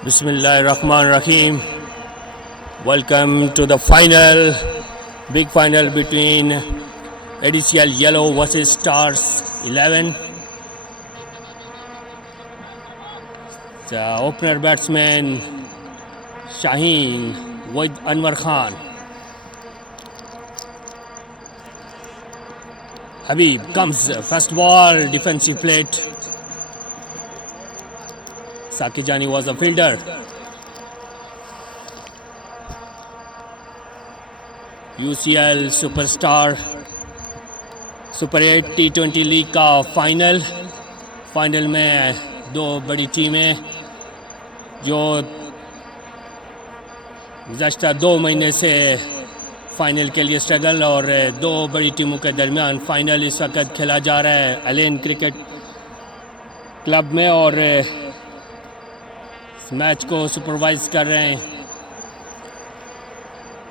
Bismillahirrahmanirrahim. Welcome to the final, big final between ADCL Yellow versus Stars 11. The opener batsman Shaheen with Anwar Khan. Habib comes, first ball, defensive plate. Sakijani was a fielder. UCL superstar super 8 T20 league का final में दो बड़ी टीमें जो गुज़श्ता 2 महीने से final के लिए स्ट्रगल और दो बड़ी टीमों के दरमियान फाइनल इस वक्त खेला जा रहा है अलेन क्रिकेट क्लब में और इस मैच को सुपरवाइज कर रहे हैं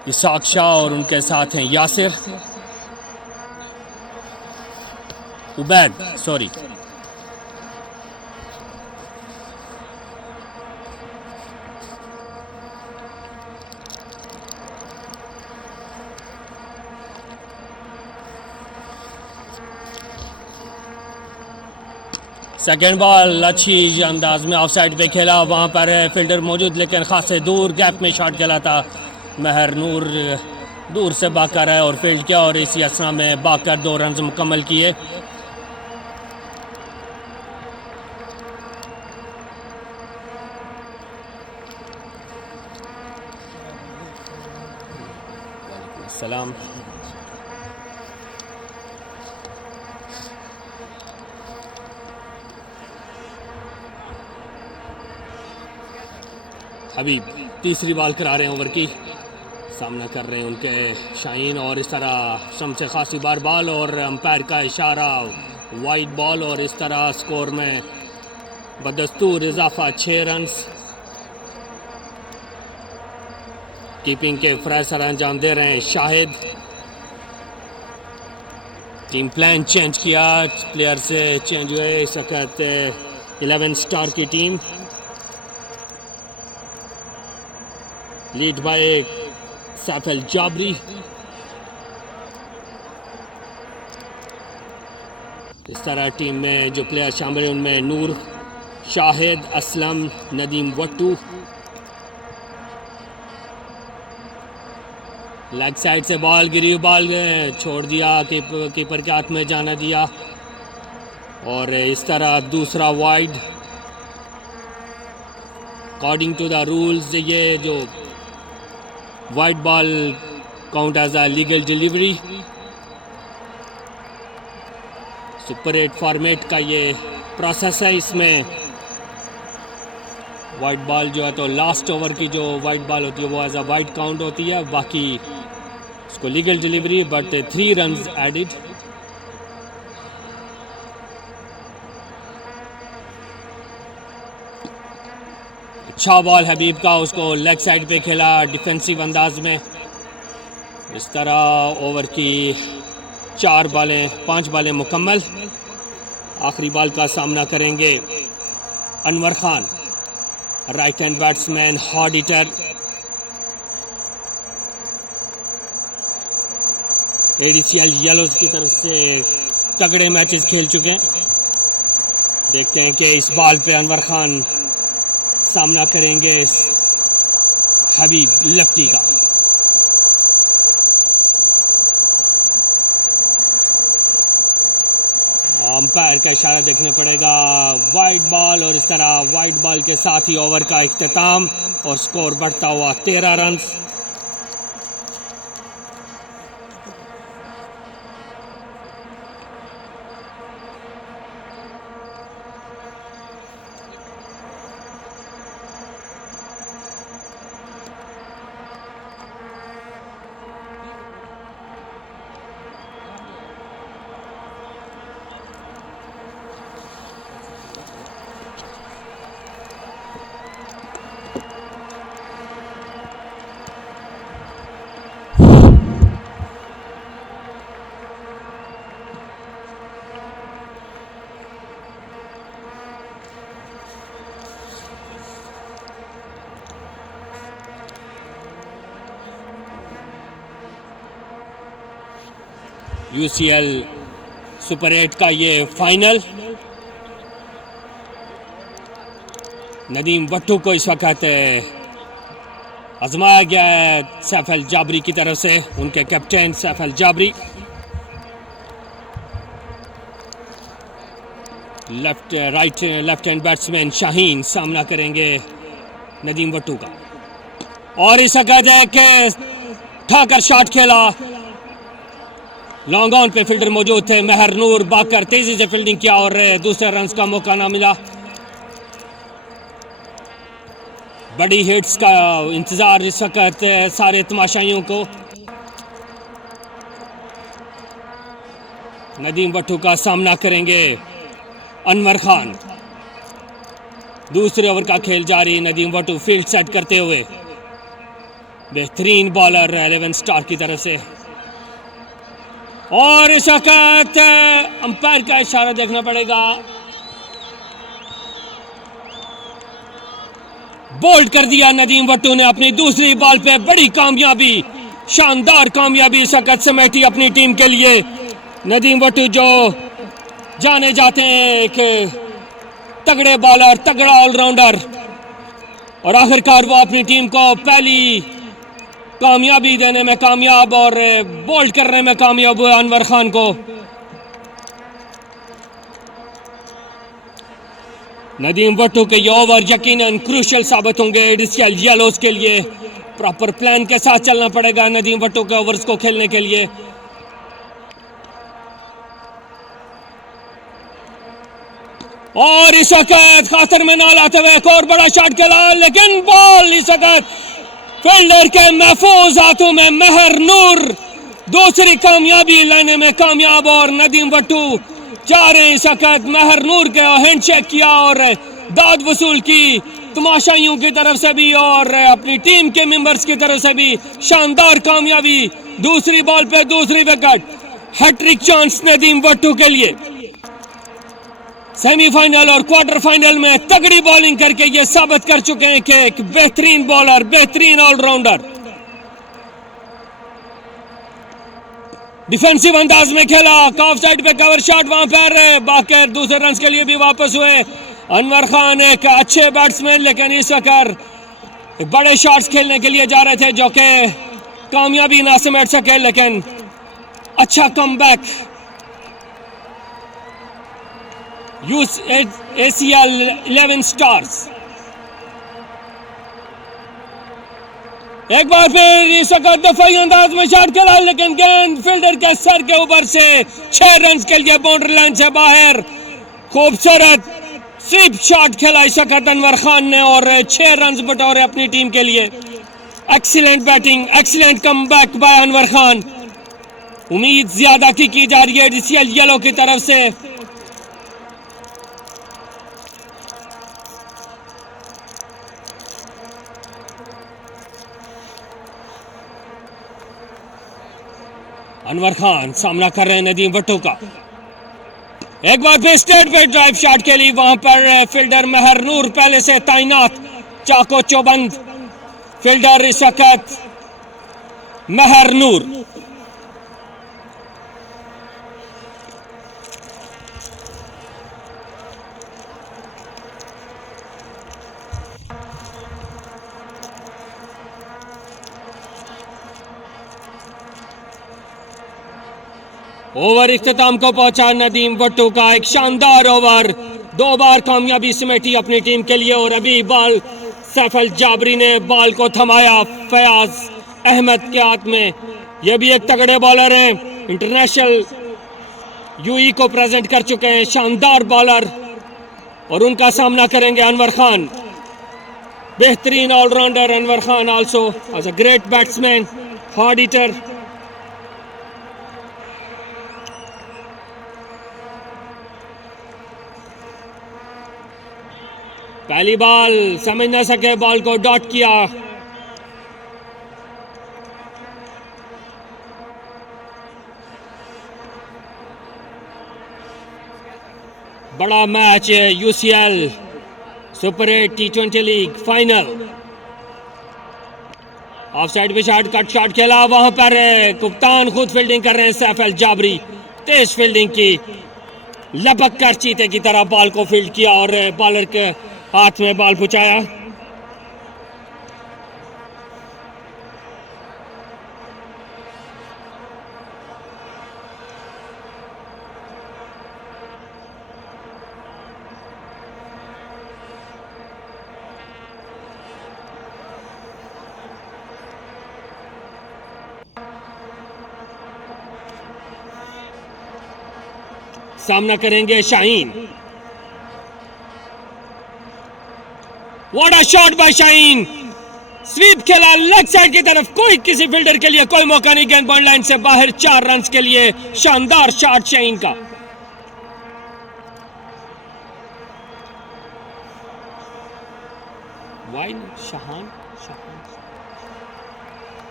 इसाक शाह और उनके साथ हैं Yasir Ubaid sorry second ball अच्छी अंदाज में ऑफ साइड पे खेला वहाँ पर फील्डर मौजूद लेकिन खासे दूर गैप में शॉट खेला था महर नूर दूर से बाकर है और फील्ड किया और इसी असना में बाकर 2 रन मुकम्मल किए सलाम हबीब तीसरी बॉल करा रहे हैं ओवर की सामना कर रहे हैं उनके शाहीन और इस तरह स्टंप से खासी बार बॉल और अंपायर का इशारा वाइड बॉल और इस तरह स्कोर में बदस्तूर इजाफा 6 रन्स कीपिंग के फ्रेशर अंजाम दे रहे हैं शाहिद टीम प्लान चेंज किया प्लेयर से चेंज हुए इस वक्त 11 स्टार की टीम लीड बाय साफिल जाबरी इस तरह टीम में जो प्लेयर शामिल हैं उनमें नूर शाहिद असलम नदीम वट्टू लेग साइड से बॉल गिरी बॉल छोड़ दिया कीपर के हाथ में जाना दिया और इस तरह दूसरा wide according to the rules ये जो wide ball count as a legal delivery super 8 format का ये प्रोसेस है इसमें वाइड बॉल जो है तो लास्ट ओवर की जो वाइड बॉल होती है वो एज अ वाइड काउंट होती है बाकी उसको legal delivery but 3 runs added अच्छा बॉल हबीब का उसको लेग साइड पे खेला डिफेंसिव अंदाज में इस तरह ओवर की 5 बॉलें मुकम्मल आखिरी बॉल का सामना करेंगे Anwar Khan right hand batsman hard hitter ADCL yellows की तरफ से तगड़े मैचेस खेल चुके हैं देखते हैं कि इस बॉल पे अनवर खान सामना करेंगे हबीब लेफ्टी का अंपायर का इशारा देखने पड़ेगा वाइड बॉल और इस तरह वाइड बॉल के साथ ही ओवर का इख्तिताम और स्कोर बढ़ता हुआ 13 रन्स यूसीएल सुपर 8 का ये फाइनल। नदीम वट्टू को इस वक्त आजमाया गया है सैफ अल जाबरी की तरफ से, उनके captain Saif Al Jabri. Left hand batsman Shaheen सामना करेंगे नदीम वट्टू का, और इस वक्त एक ठाकर शॉट खेला, लॉन्ग ऑन पे फील्डर मौजूद थे, महर नूर भागकर तेजी से फील्डिंग किया और दूसरे रन का मौका ना मिला। बड़ी हिट्स का इंतजार इस वक्त सारे तमाशाइयों को। नदीम वट्टू का सामना करेंगे अनवर खान। दूसरे ओवर का खेल जारी, नदीम वट्टू फील्ड सेट करते हुए, बेहतरीन बॉलर 11 स्टार की तरफ से, और इस वक्त अंपायर का इशारा देखना पड़ेगा। बोल्ड कर दिया नदीम वट्टू ने अपनी दूसरी बॉल पे, बड़ी कामयाबी, शानदार कामयाबी इस वक्त समेटी अपनी टीम के लिए। नदीम वट्टू जो जाने जाते हैं एक तगड़े बॉलर, तगड़ा ऑलराउंडर, और आखिरकार वो अपनी टीम को पहली कामयाबी देने में कामयाब और बोल्ड करने में कामयाब हुए अनवर खान को। नदीम वट्टू के ये ओवर यकीनन क्रूशियल साबित होंगे एडीसीएल येलोज के लिए। प्रॉपर प्लान के साथ चलना पड़ेगा नदीम वट्टू के ओवर्स को खेलने के लिए। और इस वक्त खातर में ना लाते हुए एक और बड़ा शॉट खेला, लेकिन बॉल इस वक्त फील्डर के महफूज हाथों में। महर नूर दूसरी कामयाबी लाने में कामयाब, और नदीम वट्टू जा रहे हैं इस वक्त महर नूर के हैंडशेक किया और दाद वसूल की तमाशाइयों की तरफ से भी और अपनी टीम के मेंबर्स की तरफ से भी। शानदार कामयाबी, दूसरी बॉल पे दूसरी wicket, hattrick chance Nadeem Wattoo के लिए। सेमीफाइनल और क्वार्टर फाइनल में तगड़ी बॉलिंग करके ये साबित कर चुके हैं कि एक बेहतरीन बॉलर, बेहतरीन ऑलराउंडर। डिफेंसिव अंदाज में खेला, ऑफ साइड पे कवर शॉट वहां पर, बाकी दूसरे रन के लिए भी वापस हुए। अनवर खान एक अच्छे बैट्समैन, लेकिन इस वक्त बड़े शॉट्स खेलने के लिए जा रहे थे जो कि कामयाबी ना समेट सके, लेकिन अच्छा कमबैक। ACL 11 स्टार्स एक बार फिर इस वक्त दफाई अंदाज में शॉट खेला, लेकिन गेंद फील्डर के सर के ऊपर से 6 रन के लिए बाउंड्री लाइन से बाहर। खूबसूरत स्वीप शॉट खेला इस वक्त अनवर खान ने और 6 रन बटोरे अपनी टीम के लिए। Excellent batting, excellent comeback by Anwar Khan. उम्मीद ज्यादा की जा रही है डीसीएल येलो की तरफ से। अनवर खान सामना कर रहे हैं नदीम वट्टू का। एक बार फिर स्ट्रेट पे ड्राइव शॉट के लिए वहां पर फील्डर महर नूर पहले से तैनात, चाको चौबंद फील्डर इस वक्त महर नूर। ओवर इख्तिताम को पहुंचा नदीम वट्टू का, एक शानदार ओवर, 2 बार कामयाबी समेटी अपनी टीम के लिए। और अभी बॉल सैफ अल जाबरी ने बॉल को थमाया फयाज अहमद के हाथ में। यह भी एक तगड़े बॉलर हैं, इंटरनेशनल यूई को प्रेजेंट कर चुके हैं, शानदार बॉलर, और उनका सामना करेंगे अनवर खान। बेहतरीन allrounder Anwar Khan, also as a great batsman, hard hitter. पहली बॉल समझ न सके, बॉल को डॉट किया। बड़ा मैच है UCL super 8 T20 league final. Of side पे शॉट, कट शॉट खेला, वहां पर कप्तान खुद फील्डिंग कर रहे हैं सैफ अल जाबरी, तेज फील्डिंग की, लपक कर चीते की तरह बॉल को फील्ड किया और बॉलर के हाथ में बॉल पहुंचाया। सामना करेंगे Shaheen. What a shot by Shaheen, sweep खेला लेग साइड की तरफ, कोई किसी फील्डर के लिए कोई मौका नहीं, गेंद बॉल लाइन से बाहर, 4 रन के लिए शानदार शॉट शाहीन का।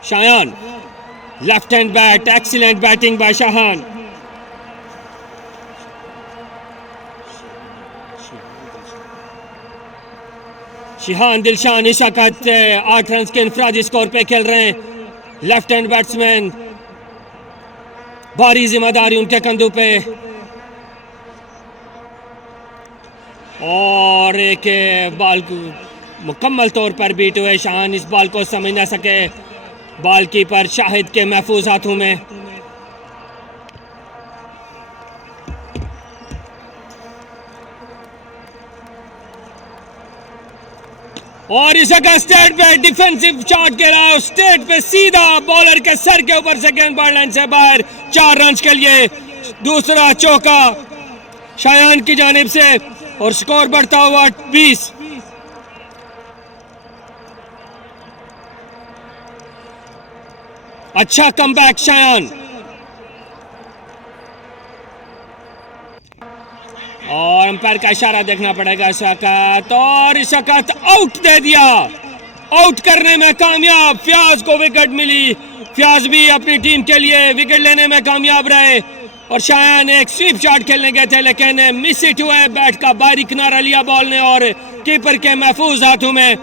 Shayan left hand bat, excellent batting by Shahan. Shihan Dilshan इस वक्त 8 रन के इंफरादी स्कोर पे खेल रहे हैं। लेफ्ट हैंड बैट्समैन, भारी जिम्मेदारी उनके कंधों पे, और एक बॉल मुकम्मल तौर पर बीट हुए। शाहान इस बॉल को समझ ना सके, बॉल कीपर शाहिद के महफूज हाथों में। और इस स्टेट पे डिफेंसिव शॉट खेला, स्टेट पे सीधा बॉलर के सर के ऊपर से गेंद बॉल लाइन से बाहर, 4 रन के लिए दूसरा चौका शायान की जानिब से, और स्कोर बढ़ता हुआ 20। अच्छा कमबैक शायान, और अंपायर का इशारा देखना पड़ेगा इस वक्त, और इस वक्त आउट दे दिया। आउट करने में कामयाब, फयाज को विकेट मिली, फयाज भी अपनी टीम के लिए विकेट लेने में कामयाब रहे, और शायान एक स्वीप शॉट खेलने गए थे लेकिन मिस हिट हुआ है, बैट का बाहरी किनारा लिया बॉल ने और कीपर के महफूज हाथों में।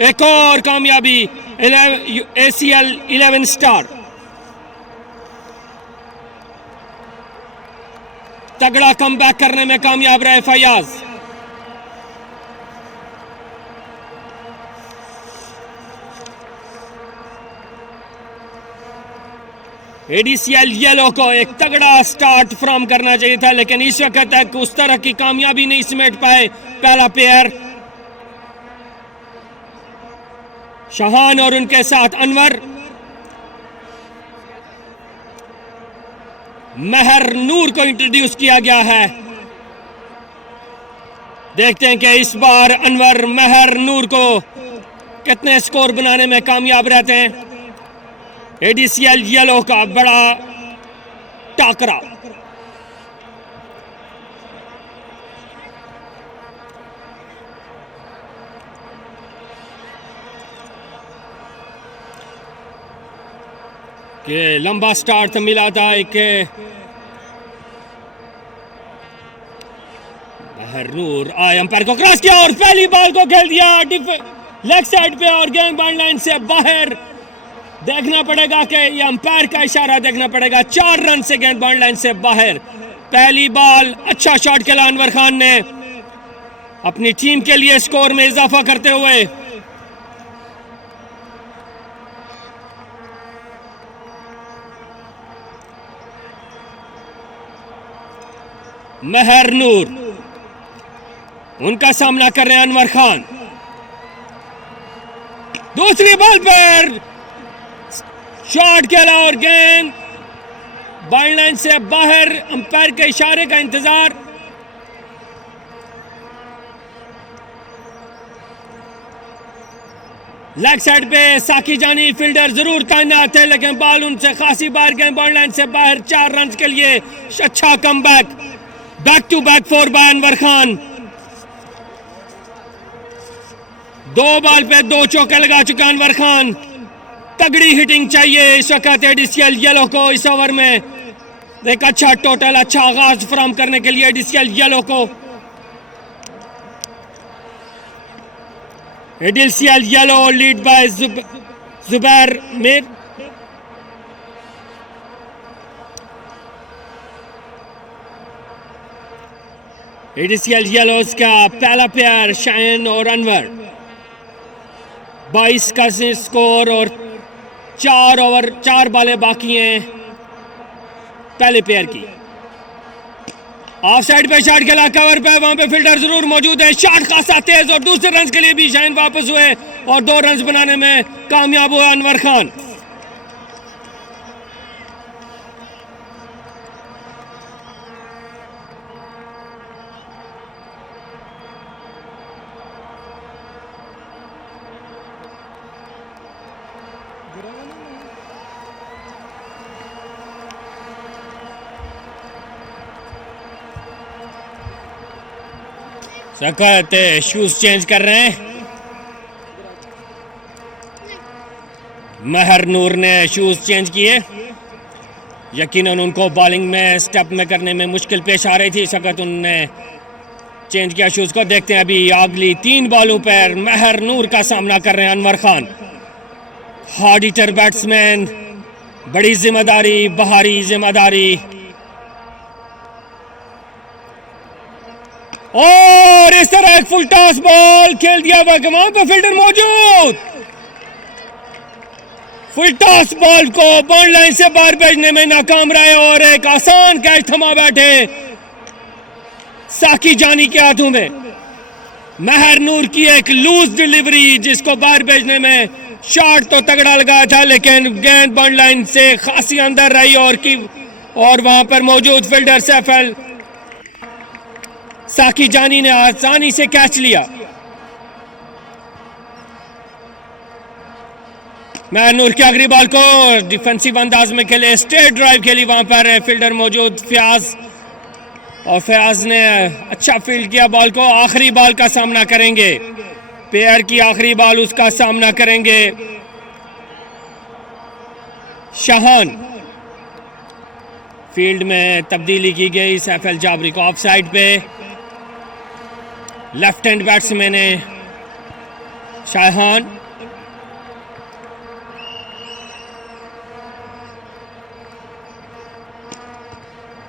एक और कामयाबी ACL 11 स्टार। तगड़ा कमबैक करने में कामयाब रहे फयाज। ADCL येलो को एक तगड़ा स्टार्ट फ्रॉम करना चाहिए था, लेकिन इस वक्त तक उस तरह की कामयाबी नहीं समेट पाए पहला पेयर। शाहान और उनके साथ अनवर, महर नूर को इंट्रोड्यूस किया गया है। देखते हैं कि इस बार अनवर महर नूर को कितने स्कोर बनाने में कामयाब रहते हैं। ADCL येलो का बड़ा टाकरा। के लंबा स्टार्ट मिला था, एक महरनूर आए, अंपायर को क्रॉस किया और पहली बॉल को खेल दिया लेग साइड पे, और गेंद बॉल लाइन से बाहर। देखना पड़ेगा कि ये अंपायर का इशारा देखना पड़ेगा, 4 रन से गेंद बॉल लाइन से बाहर। पहली बॉल अच्छा शॉट खेला अनवर खान ने, अपनी टीम के लिए स्कोर में इजाफा करते हुए। महर नूर, उनका सामना कर रहे हैं अनवर खान। दूसरी बॉल पर शॉट खेला और गेंद बॉल लाइन से बाहर, अंपायर के इशारे का इंतजार। लेग साइड पे साकी जानी फील्डर जरूर तैनात थे, लेकिन बॉल उनसे खासी बार, गेंद बॉल लाइन से बाहर, 4 रन के लिए अच्छा comeback. Back to back 4 by Anwar Khan. 2 ball पे 2 चौके लगा चुका अनवर खान। तगड़ी हिटिंग चाहिए इस वक्त ADCL येलो को इस ओवर में। एक अच्छा टोटल, अच्छा आगाज फराहम करने के लिए ADCL येलो को। ADCL yellow lead by Zubair Mir, ADCL yellows का पहला प्लेयर शायन और अनवर। 22 का स्कोर और 4 बालें बाकी हैं पहले प्लेयर की। ऑफ साइड पे शॉट खेला, कवर पे, वहां पे फील्डर जरूर मौजूद है। शॉट खासा तेज और दूसरे रन के लिए भी शायन वापस हुए और 2 रन बनाने में कामयाब हुआ अनवर खान। सकत शूज चेंज कर रहे हैं। महर नूर ने शूज चेंज किए, यकीनन उनको बॉलिंग में स्टेप में करने में मुश्किल पेश आ रही थी। सकत उन्होंने चेंज किया शूज को। देखते हैं अभी अगली 3 बॉलों पर महर नूर का सामना कर रहे हैं Anwar Khan. Hard hitter batsman, बड़ी जिम्मेदारी, बाहरी जिम्मेदारी। और इस तरह एक फुल टॉस बॉल खेल दिया, वहां पर फील्डर मौजूद। फुल टॉस बॉल को बाउंड लाइन से बाहर भेजने में नाकाम रहे और एक आसान कैच थमा बैठे साकी जानी के हाथों में। महर नूर की एक लूज डिलीवरी, जिसको बाहर भेजने में शॉट तो तगड़ा लगा था, लेकिन गेंद बाउंड लाइन से खासी अंदर रही और वहां पर मौजूद फील्डर सैफल साकी जानी ने आसानी से कैच लिया। महर नूर की आखिरी बॉल को डिफेंसिव अंदाज में खेले, स्ट्रेट ड्राइव खेली, वहां पर फील्डर मौजूद फयाज, और फयाज ने अच्छा फील्ड किया बॉल को। आखिरी बॉल का सामना करेंगे, पेयर की आखिरी बॉल, उसका सामना करेंगे शाहान। फील्ड में तब्दीली की गई, सैफल जाबरी को ऑफ साइड पे। लेफ्ट हैंड बैट्समैन है शाहान।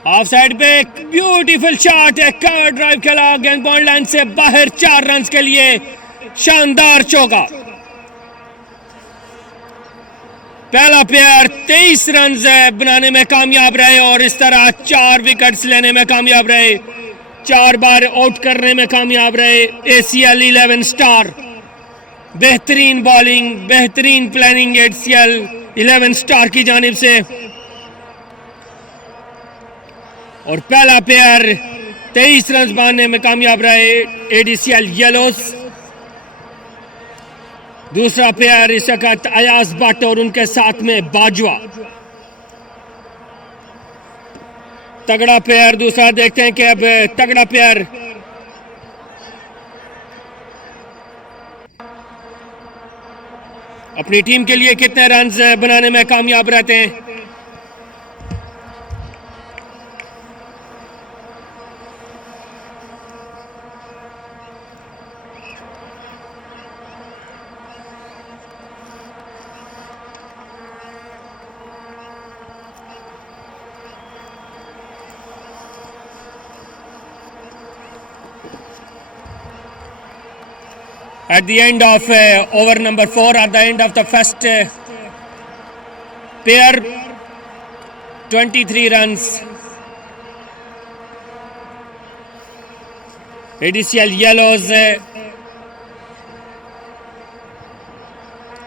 ऑफ साइड पे एक ब्यूटीफुल शॉट, एक कवर ड्राइव खेला, गेंद बॉल लाइन से बाहर, 4 रन के लिए शानदार चौका। पहला प्लेयर 23 रन बनाने में कामयाब रहे और इस तरह 4 विकेट्स लेने में कामयाब रहे, 4 बार आउट करने में कामयाब रहे। ACL 11 स्टार, बेहतरीन बॉलिंग, बेहतरीन प्लानिंग ACL 11 स्टार की जानिब से। और पहला प्लेयर 23 रन बनाने में कामयाब रहे ADCL येलोज। दूसरा प्लेयर इस वक्त अयाज भट्ट और उनके साथ में बाजवा। तगड़ा प्लेयर दूसरा, देखते हैं कि अब तगड़ा प्लेयर अपनी टीम के लिए कितने रन बनाने में कामयाब रहते हैं। At the end of over number 4, at the end of the first pair, 23 runs. ADCL Yellows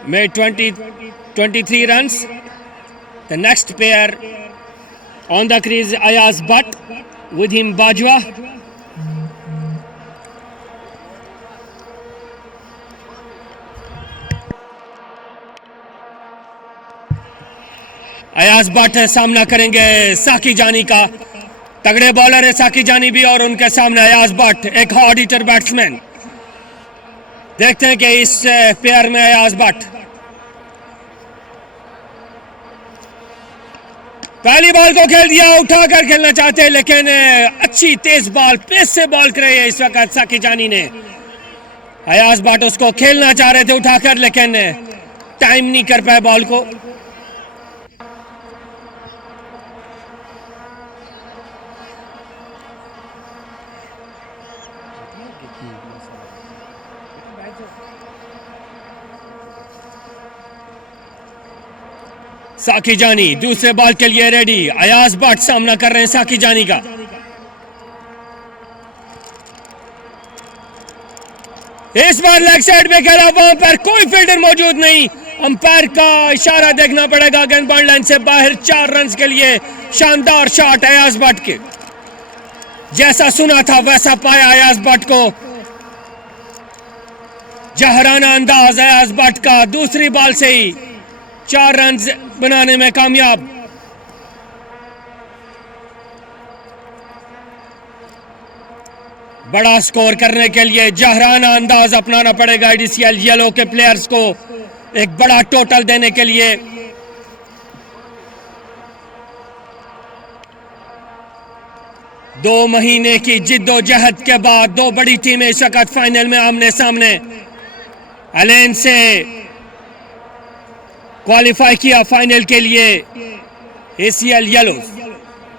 made 23 runs. The next pair on the crease, Ayaz Bhatt, with him Bajwa. Ayaz Bhatt सामना करेंगे साकी जानी का। तगड़े बॉलर है साकी जानी भी, और उनके सामने अयाज भट्ट, एक हार्ड हिटर बैट्समैन। देखते हैं कि इस पेयर में अयाज भट्ट पहली बॉल को खेल दिया, उठाकर खेलना चाहते हैं, लेकिन अच्छी तेज बॉल, पेस से बॉल कर रही है इस वक्त साकी जानी ने। अयाज भट्ट उसको खेलना चाह रहे थे उठाकर, लेकिन टाइम नहीं कर पाए बॉल को। साकी जानी दूसरे बॉल के लिए रेडी। अयाज भट्ट सामना कर रहे हैं साकी जानी का। इस बार लेग साइड में खेला, वहां पर कोई फील्डर मौजूद नहीं। अंपायर का इशारा देखना पड़ेगा। गेंद बॉल लाइन से बाहर 4 रन के लिए शानदार शॉट अयाज भट्ट के। जैसा सुना था वैसा पाया अयाज भट्ट को। जहराना अंदाज अयाज भट्ट का। दूसरी बॉल से ही 4 रन बनाने में कामयाब। बड़ा स्कोर करने के लिए जहराना अंदाज अपनाना पड़ेगा एडीसीएल येलो के प्लेयर्स को, एक बड़ा टोटल देने के लिए। दो महीने की जिद्दोजहद के बाद 2 बड़ी टीमें इस वक्त फाइनल में आमने सामने। एलेन से क्वालिफाई किया फाइनल के लिए एसीएल येलो।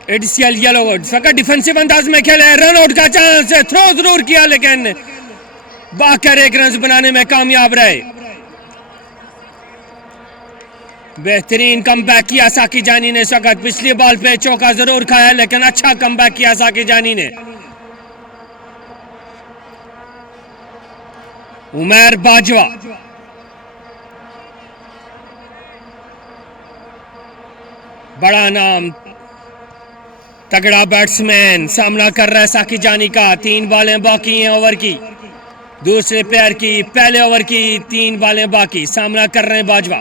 एडीसीएल येलो फकत डिफेंसिव अंदाज में खेले। रन आउट का चांस है, थ्रो जरूर किया लेकिन बाकर 1 रन बनाने में कामयाब रहे। बेहतरीन कमबैक किया साकी जानी ने। सकत पिछली बॉल पे चौका जरूर खाया लेकिन अच्छा कमबैक किया साकी जानी ने। उमर बाजवा बड़ा नाम, तगड़ा बैट्समैन सामना कर रहा है साकी जानी का। 3 बॉलें बाकी हैं ओवर की। दूसरे प्लेयर की पहले ओवर की 3 बॉलें बाकी। सामना कर रहे हैं बाजवा।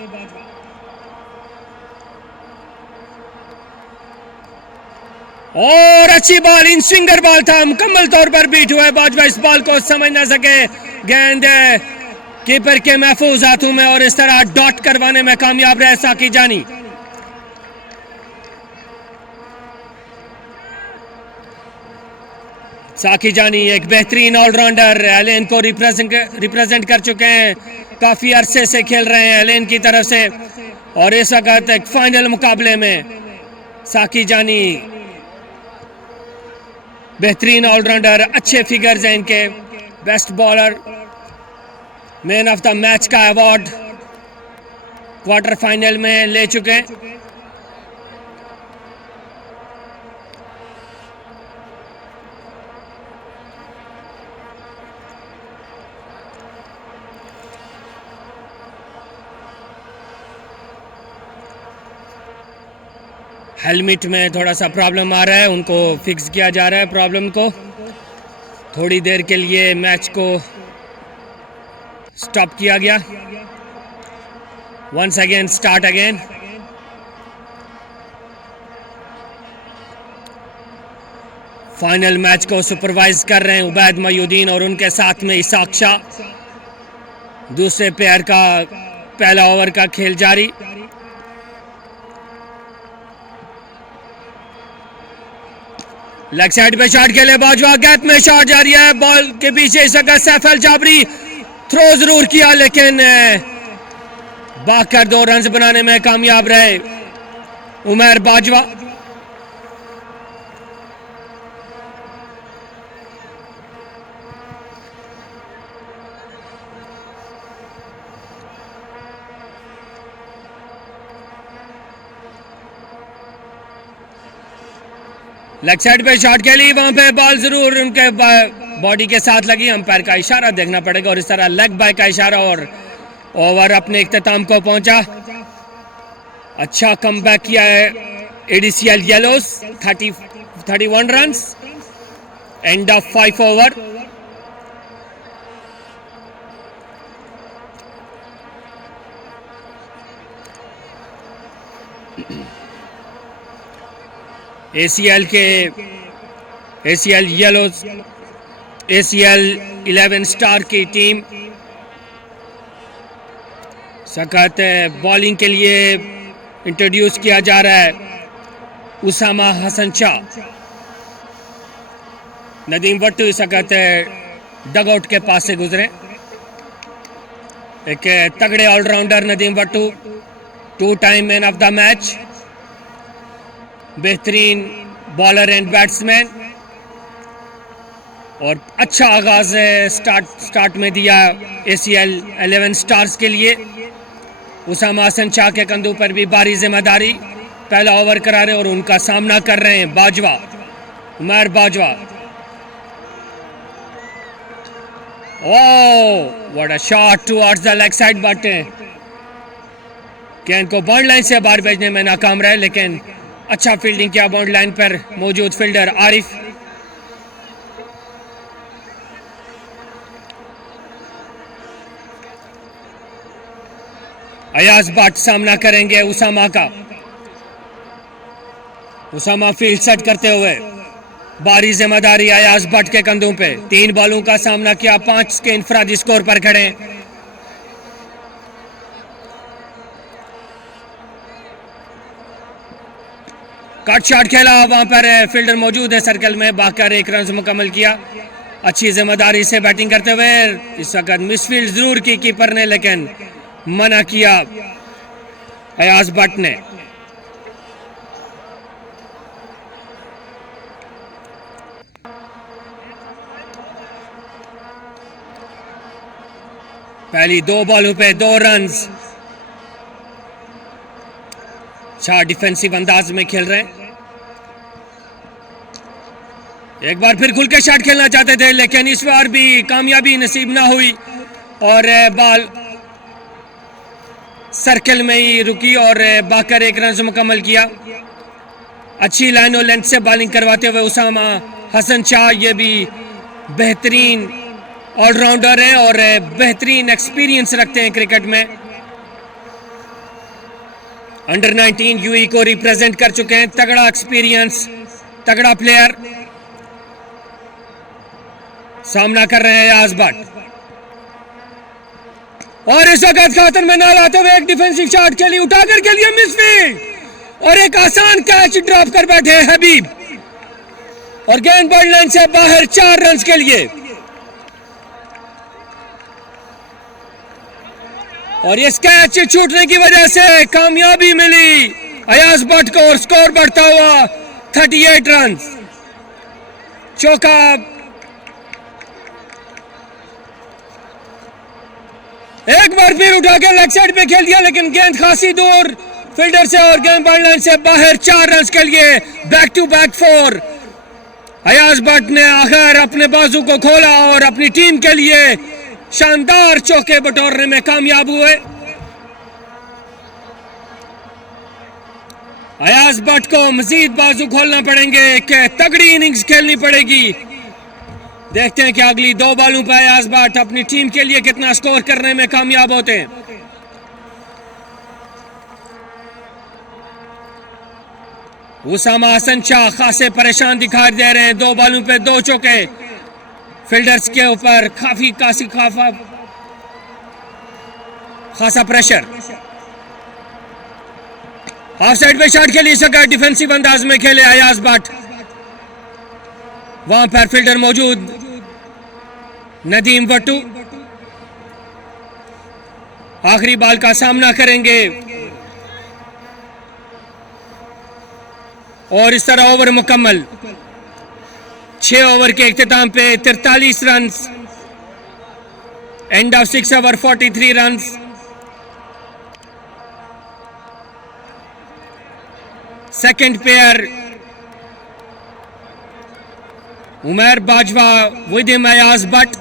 और अच्छी बॉल, इन स्विंगर बॉल था, मुकम्मल तौर पर बीट हुआ है बाजवा। इस बॉल को समझ ना सके। गेंद कीपर के महफूज हाथों में और इस तरह डॉट करवाने में कामयाब रहे साकी जानी। साकी जानी एक बेहतरीन ऑलराउंडर, एलेन को रिप्रेजेंट कर चुके हैं। काफी अरसे से खेल रहे हैं एलेन की तरफ से और इस वक्त एक फाइनल मुकाबले में साकी जानी बेहतरीन ऑलराउंडर, अच्छे फिगर्स हैं इनके। Best bowler, man of the match का अवार्ड क्वार्टर फाइनल में ले चुके हैं। हेलमेट में थोड़ा सा प्रॉब्लम आ रहा है, उनको फिक्स किया जा रहा है प्रॉब्लम को। थोड़ी देर के लिए मैच को स्टॉप किया गया। Once again start again. Final match को सुपरवाइज कर रहे हैं उबैद मयूद्दीन और उनके साथ में इसाक शाह। दूसरे प्लेयर का पहला ओवर का खेल जारी। लेग साइड पे शॉट खेले बाजवा, गैप में शॉट जारी है। बॉल के पीछे सैफ अल जाबरी थ्रो जरूर किया लेकिन बाकर 2 रन बनाने में कामयाब रहे उमर बाजवा। लेग साइड पे शॉट खेली, वहां पे बॉल जरूर उनके बॉडी के साथ लगी। अंपायर का इशारा देखना पड़ेगा और इस तरह लेग बाय का इशारा और ओवर अपने इख्तिताम को पहुंचा। अच्छा कमबैक किया है ADCL yellows. 31 run, end of 5 over. ACL yellows, ACL 11 star की टीम सखत बॉलिंग के लिए इंट्रोड्यूस किया जा रहा है उसामा हसन शाह। नदीम वट्टू सखत डगआउट के पास से गुजरे। एक तगड़े allrounder Nadeem Bhattu, 2 time man of the match, बेहतरीन बॉलर एंड बैट्समैन, और अच्छा आगाज स्टार्ट में दिया ACL 11 स्टार्स के लिए। उसामा हसन शाह के कंधों पर भी भारी जिम्मेदारी, पहला ओवर करा रहे और उनका सामना कर रहे हैं Bajwa, Umar Bajwa. Oh what a shot towards the leg side, but गेंद को बाउंड लाइन से बाहर भेजने में नाकाम रहे, लेकिन अच्छा फील्डिंग किया बाउंड लाइन पर मौजूद फील्डर आरिफ। अयाज भट्ट सामना करेंगे उसामा का। उसामा फील्ड सेट करते हुए, भारी जिम्मेदारी अयाज भट्ट के कंधों पे। 3 बॉलों का सामना किया, 5 के इंफरादी स्कोर पर खड़े। कट शॉट खेला, वहां पर फील्डर मौजूद है सर्कल में, भागकर 1 रन मुकम्मल किया। अच्छी जिम्मेदारी से बैटिंग करते हुए इस वक्त मिसफील्ड जरूर की कीपर ने, लेकिन मना किया अयाज भट्ट ने। पहली 2 बॉलों पे 2 रन। अच्छा डिफेंसिव अंदाज में खेल रहे हैं। एक बार फिर खुल के शॉट खेलना चाहते थे, लेकिन इस बार भी कामयाबी नसीब ना हुई और बॉल सर्कल में ही रुकी और भागकर 1 रन मुकम्मल किया। अच्छी लाइन और लेंथ से बॉलिंग करवाते हुए उसामा हसन शाह, ये भी बेहतरीन ऑलराउंडर हैं और बेहतरीन एक्सपीरियंस रखते हैं क्रिकेट में। अंडर 19 यूई को रिप्रेजेंट कर चुके हैं, तगड़ा एक्सपीरियंस, तगड़ा प्लेयर। सामना कर रहे हैं अयाज भट्ट और इस वक्त खातर में ना लाते हुए एक डिफेंसिव शॉट के लिए उठाकर के लिए मिसफील्ड और एक आसान कैच ड्रॉप कर बैठे हबीब और गेंद बॉल लाइन से बाहर 4 रन के लिए। और इस कैच छूटने की वजह से कामयाबी मिली अयाज भट्ट को और स्कोर बढ़ता हुआ 38 रन। चौका एक बार फिर उठा के लेग साइड पे खेल दिया, लेकिन गेंद खासी दूर फील्डर से और गेंद बॉल लाइन से बाहर 4 रन के लिए। Back to back 4। Ayaz Bhatt ने आखिर अपने बाजू को खोला और अपनी टीम के लिए शानदार चौके बटोरने में कामयाब हुए। अयाज भट्ट को मजीद बाजू खोलना पड़ेंगे, कि तगड़ी इनिंग्स खेलनी पड़ेगी। देखते हैं कि अगली 2 बॉलों पर अयाज भट्ट अपनी टीम के लिए कितना स्कोर करने में कामयाब होते हैं। उसामा हसन शाह खासे परेशान दिखाई दे रहे हैं। 2 बॉलों पे 2 चौके, फील्डर्स के ऊपर खासा प्रेशर। हाफ साइड पे शॉट खेली सका, डिफेंसिव अंदाज में खेले अयाज भट्ट। वहां पर फील्डर मौजूद नदीम भट्टू आखिरी बॉल का सामना करेंगे और इस तरह ओवर मुकम्मल। 6 ओवर के इख्तिताम पे 43 run, end of 6 over 43 run. Second pair Umar Bajwa with him Ayaz Bhatt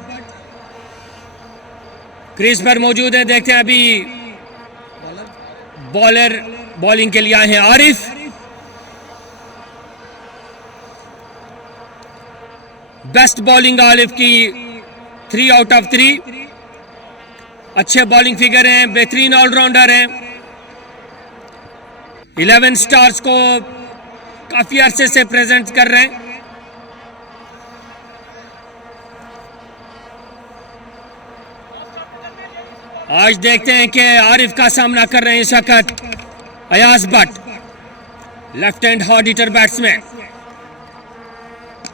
crease पर मौजूद है। देखते हैं अभी बॉलर बॉलिंग के लिए आए हैं आरिफ। बेस्ट बॉलिंग आरिफ की 3 आउट ऑफ 3। अच्छे बॉलिंग फिगर हैं, बेहतरीन ऑलराउंडर हैं। 11 स्टार्स को काफी अरसे से प्रेजेंट कर रहे हैं। आज देखते हैं कि आरिफ का सामना कर रहे हैं इस वक्त Ayaz Bhatt, left hand hard hitter batsman.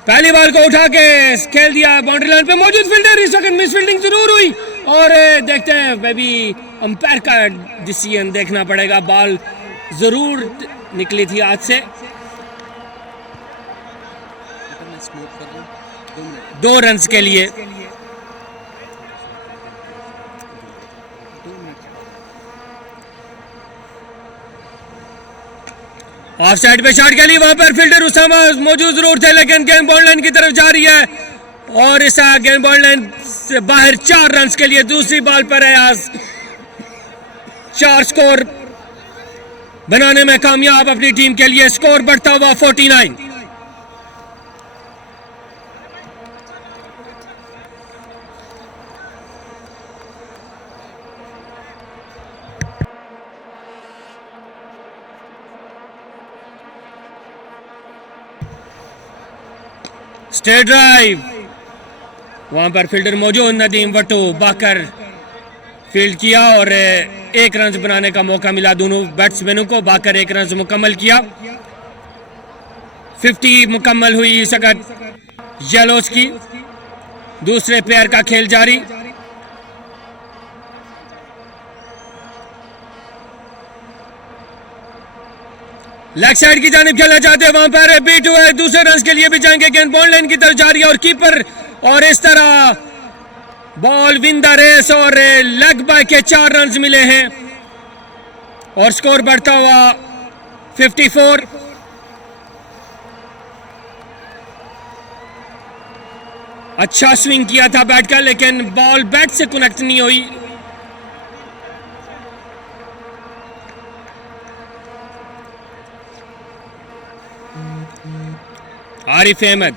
पहली बॉल को उठा के खेल दिया, बाउंड्री लाइन पे मौजूद फील्डर, इस वक्त मिस फील्डिंग जरूर हुई और देखते हैं बेबी अंपायर का डिसीजन देखना पड़ेगा। बॉल जरूर निकली थी हाथ से। 2 रन्स के लिए। ऑफ साइड पे शॉट के लिए वहां पर फील्डर उसामा मौजूद जरूर थे, लेकिन गेंद बॉल लाइन की तरफ जा रही है और इस गेंद बॉल लाइन से बाहर 4 रन्स के लिए। दूसरी बॉल पर अयाज 4 स्कोर बनाने में कामयाब अपनी टीम के लिए। स्कोर बढ़ता हुआ 49। स्ट्रेट ड्राइव, वहां पर फील्डर मौजूद नदीम वट्टू बाकर फील्ड किया और 1 रन बनाने का मौका मिला दोनों बैट्समैनों को। बाकर 1 रन मुकम्मल किया। 50 मुकम्मल हुई इस वक्त येलोस की। दूसरे प्लेयर का खेल जारी। लेग साइड की जानिब खेलना चाहते हैं, वहां पर बीट हुए। दूसरे रन के लिए भी जाएंगे। गेंद बॉल लाइन की तरफ जा रही है और कीपर और इस तरह बॉल विन द रेस और लेग बाय के 4 रन मिले हैं और स्कोर बढ़ता हुआ 54। अच्छा स्विंग किया था बैट का, लेकिन बॉल बैट से कनेक्ट नहीं हुई। आरिफ अहमद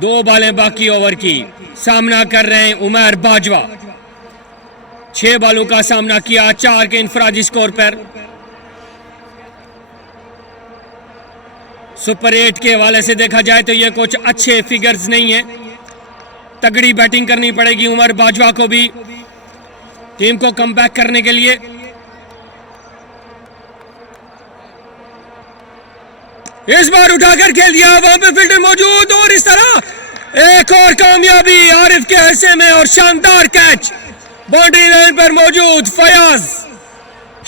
2 बॉलें बाकी ओवर की। सामना कर रहे हैं उमर बाजवा। 6 बॉलों का सामना किया, 4 के इंफरादी स्कोर पर। सुपर 8 के हवाले से देखा जाए तो ये कुछ अच्छे फिगर्स नहीं है। तगड़ी बैटिंग करनी पड़ेगी उमर बाजवा को भी टीम को कमबैक करने के लिए। इस बार उठाकर खेल दिया, वहां पे फील्डर मौजूद और इस तरह एक और कामयाबी आरिफ के हिस्से में और शानदार कैच बाउंड्री लाइन पर मौजूद। फयाज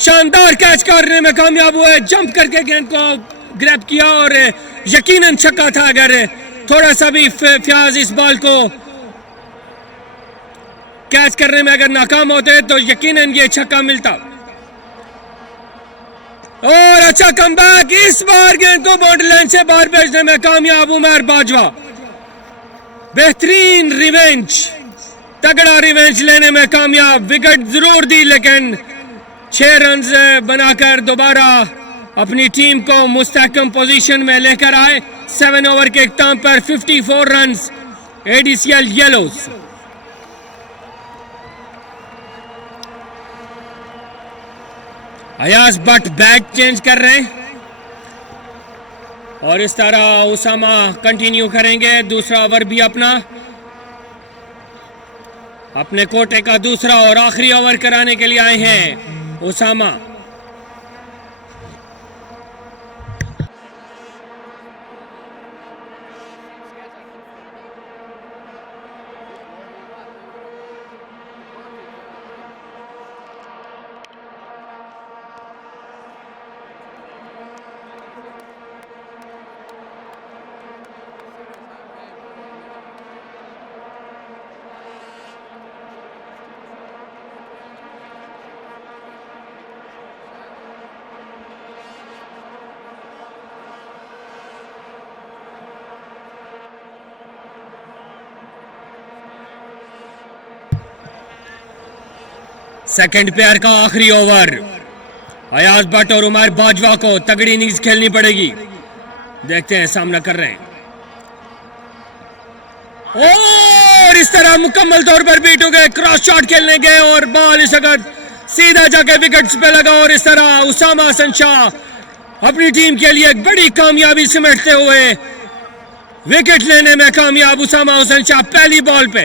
शानदार कैच करने में कामयाब हुए। जंप करके गेंद को ग्रैब किया और यकीनन छक्का था। अगर थोड़ा सा भी फयाज इस बॉल को कैच करने में अगर नाकाम होते तो यकीनन ये छक्का मिलता। और अच्छा कमबैक, इस बार गेंद को बाउंड्री लाइन से बाहर भेजने में कामयाब उमर बाजवा। बेहतरीन रिवेंज, तगड़ा रिवेंज लेने में कामयाब। विकेट जरूर दी, लेकिन 6 रन बनाकर दोबारा अपनी टीम को मुस्तहकम पोजीशन में लेकर आए। 7 ओवर के इख्तिताम पर 54 run ADCL yellows. Ayaz Butt bat change कर रहे हैं और इस तरह उसामा कंटिन्यू करेंगे। दूसरा ओवर भी अपने कोटे का दूसरा और आखिरी ओवर कराने के लिए आए हैं उसामा। सेकंड पेयर का आखिरी ओवर। अयाज भट्ट और उमर बाजवा को तगड़ी इनिंग्स खेलनी पड़ेगी। देखते हैं सामना कर रहे हैं और इस तरह मुकम्मल तौर पर बीट हो गए। क्रॉस शॉट खेलने गए और बॉल इस वक्त सीधा जाके विकेट्स पे लगा और इस तरह उसामा हसन शाह अपनी टीम के लिए एक बड़ी कामयाबी समेटते हुए विकेट लेने में कामयाब। उसामा हसन शाह पहली बॉल पे।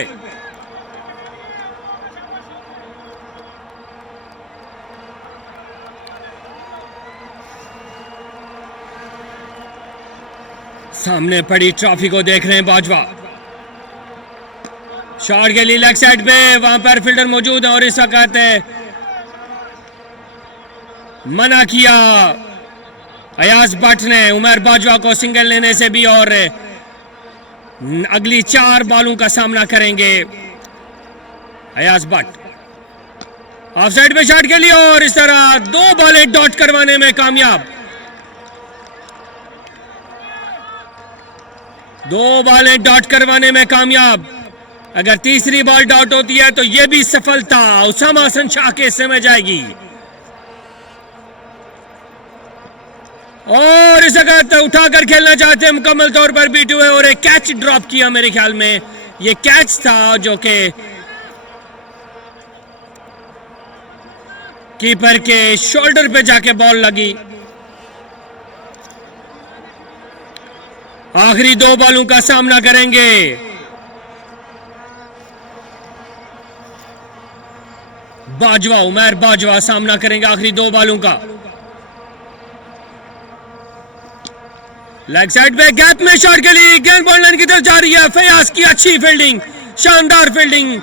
सामने पड़ी ट्रॉफी को देख रहे हैं बाजवा। शॉट के लिए लेग साइड पे, वहां पर फील्डर मौजूद है और इस वक्त मना किया अयाज भट्ट ने उमर बाजवा को सिंगल लेने से भी, और अगली 4 बॉलों का सामना करेंगे अयाज भट्ट। ऑफ साइड पे शॉट के लिए और इस तरह 2 बॉलें डॉट करवाने में कामयाब। 2 बॉलें डॉट करवाने में कामयाब। अगर तीसरी बॉल डॉट होती है तो यह भी सफलता उसामा हसन शाह के हिस्से में जाएगी। और इस वक्त उठाकर खेलना चाहते हैं मुकम्मल तौर पर बीट हुए और एक कैच ड्रॉप किया। मेरे ख्याल में ये कैच था जो कि कीपर के शोल्डर पे जाके बॉल लगी। आखिरी 2 बॉलों का सामना करेंगे बाजवा, उमर बाजवा सामना करेंगे आखिरी 2 बॉलों का। लेग साइड पे गैप में शॉट के लिए गेंद बॉल लाइन की तरफ जा रही है। फयाज की अच्छी फील्डिंग, शानदार फील्डिंग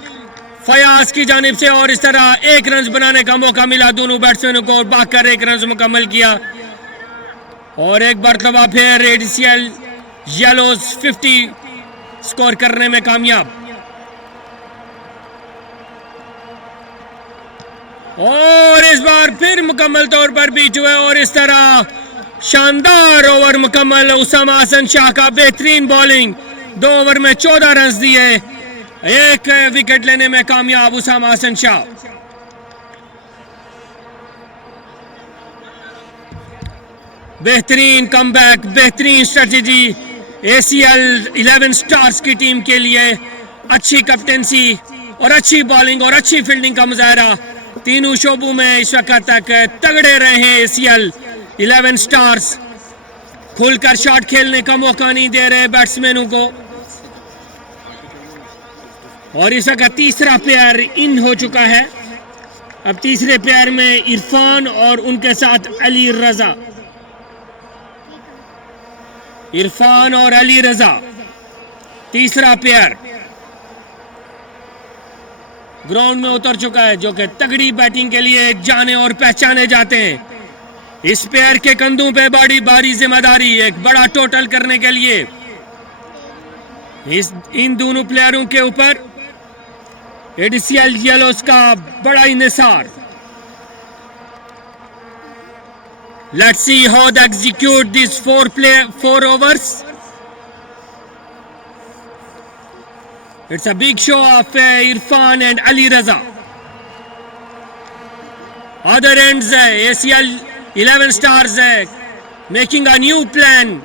फयाज की जानिब से, और इस तरह 1 रन बनाने का मौका मिला दोनों बैट्समैनों को, भागकर 1 रन मुकम्मल किया। और एक मरतबा फिर एडीसीएल येलोज 50 स्कोर करने में कामयाब। और इस बार फिर मुकम्मल तौर पर बीट हुए और इस तरह शानदार ओवर मुकम्मल। उसामा हसन शाह का बेहतरीन बॉलिंग, 2 ओवर में 14 रन दिए, 1 विकेट लेने में कामयाब उसामा हसन शाह। बेहतरीन कमबैक, बेहतरीन स्ट्रेटजी एसीएल 11 स्टार्स की टीम के लिए। अच्छी कैप्टेंसी और अच्छी बॉलिंग और अच्छी फील्डिंग का मुजाहरा तीनों शोबों में इस वक्त तक तगड़े रहे हैं एसीएल 11 स्टार्स। खुलकर शॉट खेलने का मौका नहीं दे रहे बैट्समैनों को। और इस वक्त तीसरा प्लेयर इन हो चुका है। अब तीसरे प्लेयर में इरफान और उनके साथ अली रजा। इरफान और अली रजा तीसरा प्लेयर ग्राउंड में उतर चुका है, जो कि तगड़ी बैटिंग के लिए जाने और पहचाने जाते हैं। इस प्लेयर के कंधों पे बड़ी भारी जिम्मेदारी, एक बड़ा टोटल करने के लिए इन दोनों प्लेयरों के ऊपर एडीसीएल येलोज का बड़ा इन्हिसार। Let's see how they execute these 4 overs. It's a big show of Irfan and Ali Raza. Other ends, ACL 11 stars making a new plan,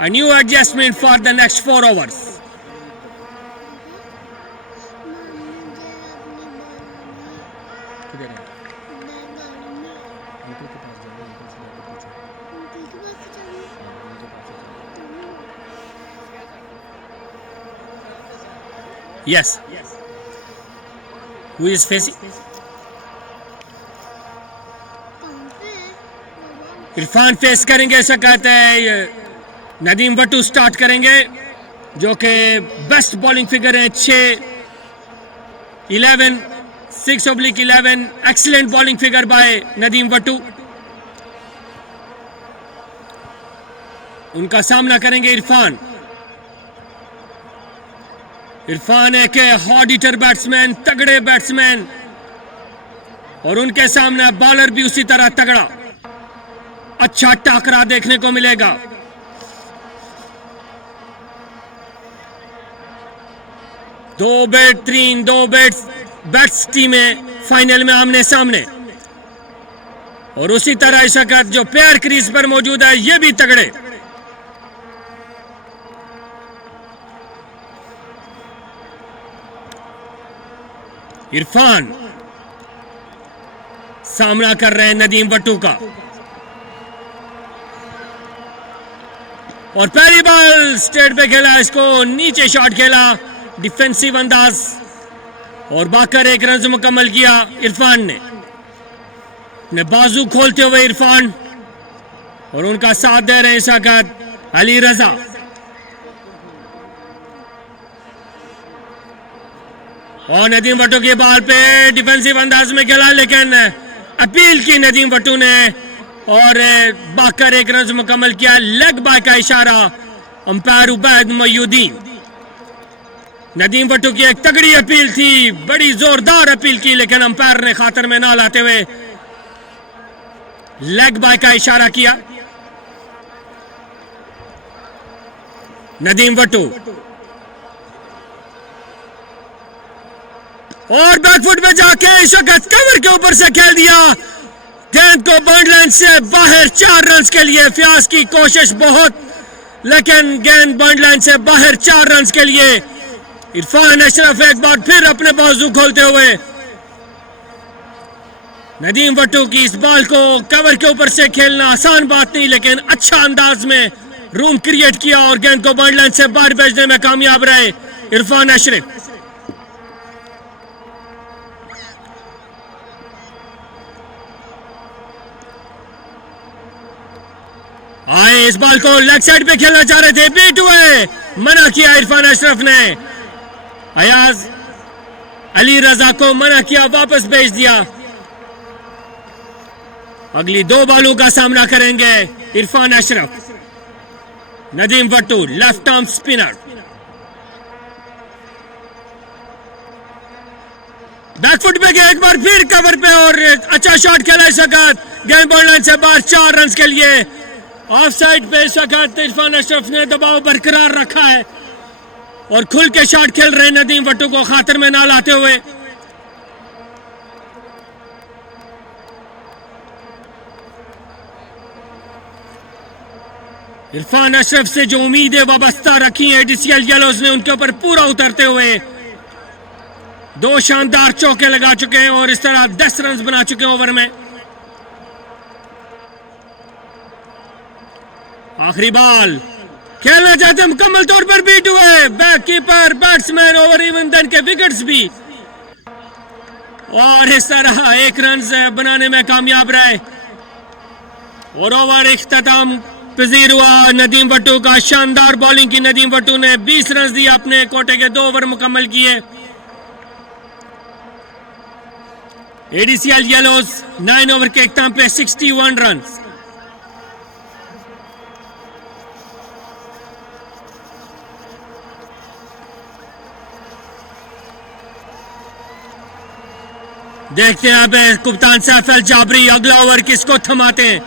a new adjustment for the next 4 overs. Yes. Who is facing? Irfan face करेंगे, ऐसा कहते हैं Nadeem Wattoo start करेंगे, जो कि best bowling figure है 6/11 excellent bowling figure by Nadeem Wattoo. उनका सामना करेंगे इरफान। इरफान एक हॉट हिटर बैट्समैन, तगड़े बैट्समैन, और उनके सामने बॉलर भी उसी तरह तगड़ा। अच्छा टाकरा देखने को मिलेगा। दो बैट्स टीमें फाइनल में आमने सामने, और उसी तरह इस वक्त जो प्लेयर क्रीज पर मौजूद है ये भी तगड़े। इरफान सामना कर रहे हैं नदीम वट्टू का, और पहली बॉल स्ट्रेट पे खेला, इसको नीचे शॉट खेला डिफेंसिव अंदाज, और बाकर 1 रन मुकम्मल किया इरफान ने बाजू खोलते हुए इरफान, और उनका साथ दे रहे हैं इस वक्त अली रजा। और नदीम वट्टू की बॉल पे डिफेंसिव अंदाज में खेला, लेकिन अपील की नदीम वट्टू ने और बाकर एक रन मुकम्मल किया। लेग बाय का इशारा अंपायर उबैद मयूद्दीन। नदीम वट्टू की एक तगड़ी अपील थी, बड़ी जोरदार अपील की, लेकिन अंपायर ने खातर में ना लाते हुए लेग बाय का इशारा किया। नदीम वट्टू और बैकफुट में जाके इस वक्त कवर के ऊपर से खेल दिया, गेंद को बाउंड्री लाइन से बाहर। 4 रन के लिए फयाज की कोशिश बहुत, लेकिन गेंद बाउंड्री लाइन से बाहर। 4 रन के लिए इरफान अशरफ एक बार फिर अपने बाजू खोलते हुए। नदीम वट्टू की इस बॉल को कवर के ऊपर से खेलना आसान बात नहीं, लेकिन अच्छा अंदाज में रूम क्रिएट किया और गेंद को बाउंड्री लाइन से बाहर भेजने में कामयाब रहे इरफान अशरफ। आए इस बॉल को लेग साइड पे खेलना चाह रहे थे, बीट हुए, मना किया इरफान अशरफ ने। अयाज अली रजा को मना किया, वापस भेज दिया। अगली 2 बॉलों का सामना करेंगे Irfan Ashraf. Nadeem Wattoo left arm spinner, backfoot पे गया एक बार फिर कवर पे और अच्छा शॉट खेला इस वक्त, गेंद बाउंड्री लाइन से बाहर। 4 रन के लिए ऑफ साइड पे इस वक्त इरफान अशरफ ने दबाव बरकरार रखा है और खुल के शॉट खेल रहे नदीम वट्टू को खातर में ना लाते हुए। इरफान अशरफ से जो उम्मीदें वाबस्ता रखी हैं एडीसीएल येलोज ने, उनके ऊपर पूरा उतरते हुए 2 शानदार चौके लगा चुके हैं और इस तरह 10 रन बना चुके हैं ओवर में। आखिरी बॉल खेलना चाहते मुकम्मल तौर पर बीट हुए back keeper, batsman, over even then के विकेट्स भी, और इस तरह 1 रन बनाने में कामयाब रहे और ओवर इख्तिताम पजीर हुआ नदीम वट्टू का। शानदार बॉलिंग की नदीम वट्टू ने 20 रन दिए, अपने कोटे के 2 ओवर मुकम्मल किए। एडीसीएल येलोज 9 ओवर के इख्तिताम पे 61 रन। देखते हैं अब कप्तान सैफल जाबरी अगला ओवर किसको थमाते हैं।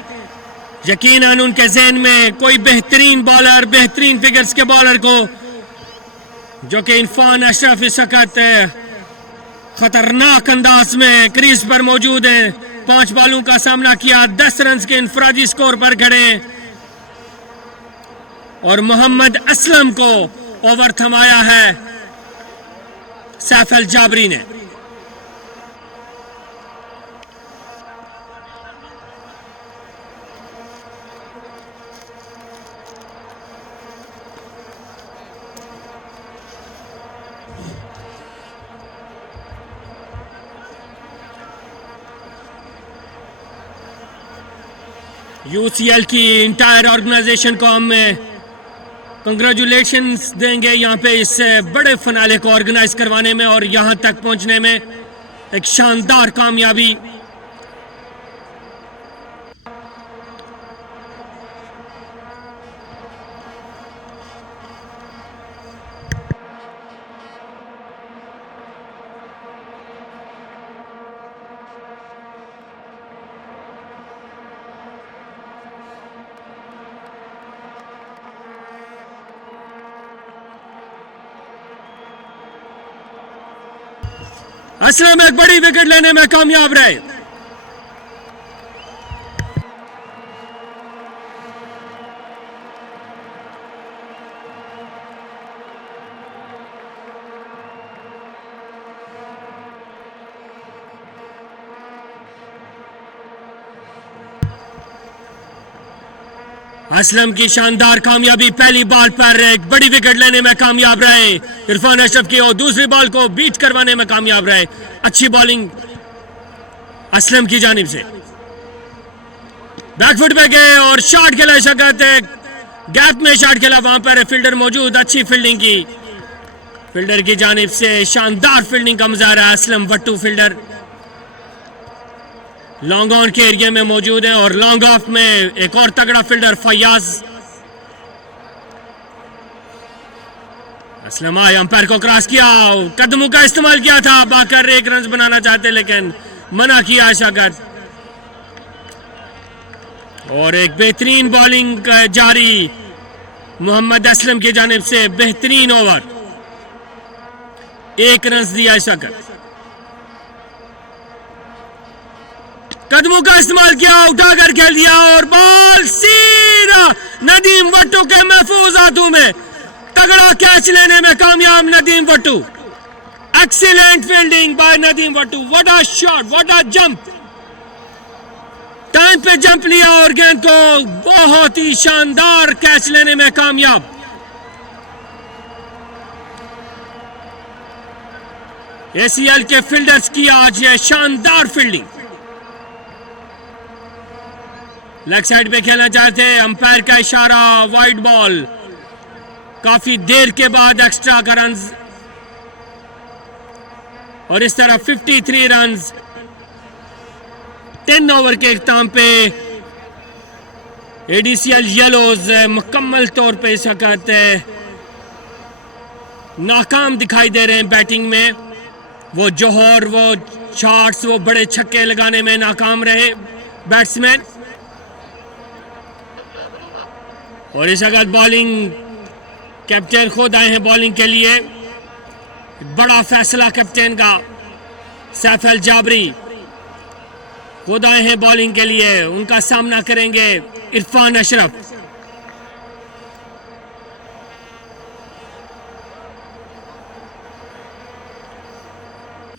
यकीनन उनके ज़हन में कोई बेहतरीन बॉलर, बेहतरीन फिगर्स के बॉलर को, जो कि इरफान अशरफ इस वक्त खतरनाक अंदाज में क्रीज पर मौजूद है। 5 बॉलों का सामना किया, 10 रन के इंफरादी स्कोर पर खड़े हैं और मोहम्मद असलम को ओवर थमाया है सैफल जाबरी ने। यूसीएल की इंटायर ऑर्गेनाइजेशन को हम कंग्रेचुलेशंस देंगे यहाँ पे इस बड़े फिनाले को ऑर्गेनाइज करवाने में और यहाँ तक पहुँचने में। एक शानदार कामयाबी। असलम एक बड़ी विकेट लेने में कामयाब रहे। असलम की शानदार कामयाबी, पहली बॉल पर एक बड़ी विकेट लेने में कामयाब रहे इरफान अशरफ की और दूसरी बॉल को बीट करवाने में कामयाब रहे। अच्छी बॉलिंग असलम की जानिब से, बैकफुट पे गए और शॉट खेला, शकत गैप में शॉट खेला, वहां पर फील्डर मौजूद, अच्छी फील्डिंग की फील्डर की जानिब से शानदार फील्डिंग का मुजाहरा Aslam Wattoo fielder long on के एरिया में मौजूद है और लॉन्ग ऑफ में एक और तगड़ा फील्डर फयाज। असलम आए, अंपायर को क्रॉस किया, कदमों का इस्तेमाल किया था, बाकर एक रन बनाना चाहते लेकिन मना किया शगत। और एक बेहतरीन बॉलिंग जारी मोहम्मद असलम की जानिब से, बेहतरीन ओवर, 1 रन दिया इस वक्त। कदमों का इस्तेमाल किया, उठाकर खेल दिया और बॉल सीधा नदीम वट्टू के महफूज हाथों में, तगड़ा कैच लेने में कामयाब Nadeem Wattoo. Excellent fielding by Nadeem Wattoo, what a shot, what a jump, time पे जंप लिया और गेंद को बहुत ही शानदार कैच लेने में कामयाब। एसीएल के फील्डर्स की आज ये शानदार फील्डिंग। लेग साइड पे खेलना चाहते हैं, अंपायर का इशारा, वाइड बॉल, काफी देर के बाद एक्स्ट्रा का रन और इस तरह 53 रन 10 ओवर के इख्ताम पे एडीसीएल येलोज मुकम्मल तौर पे इस वक्त नाकाम दिखाई दे रहे हैं बैटिंग में। वो जौहर, वो शॉट्स, वो बड़े छक्के लगाने में नाकाम रहे बैट्समैन। और इस वक्त बॉलिंग कैप्टन खुद आए हैं बॉलिंग के लिए, बड़ा फैसला कैप्टन का, सैफ अल जाबरी खुद आए हैं बॉलिंग के लिए, उनका सामना करेंगे इरफान अशरफ।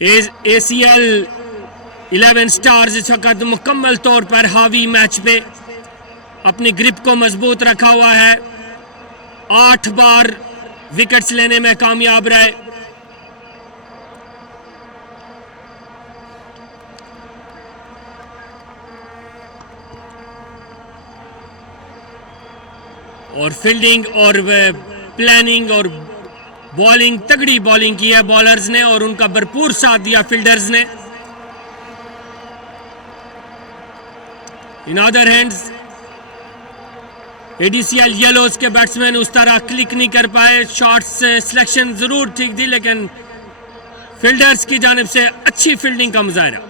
एसीएल 11 स्टार्स इस वक्त मुकम्मल तौर पर हावी मैच पे अपनी ग्रिप को मजबूत रखा हुआ है, 8 बार विकेट्स लेने में कामयाब रहे। और फील्डिंग और प्लानिंग और बॉलिंग, तगड़ी बॉलिंग की है बॉलर्स ने और उनका भरपूर साथ दिया फील्डर्स ने। इन अदर हैंड्स एडीसीएल येलोज के बैट्समैन उस तरह क्लिक नहीं कर पाए, शॉट्स सिलेक्शन जरूर ठीक थी लेकिन फील्डर्स की जानिब से अच्छी फील्डिंग का मुजाहरा।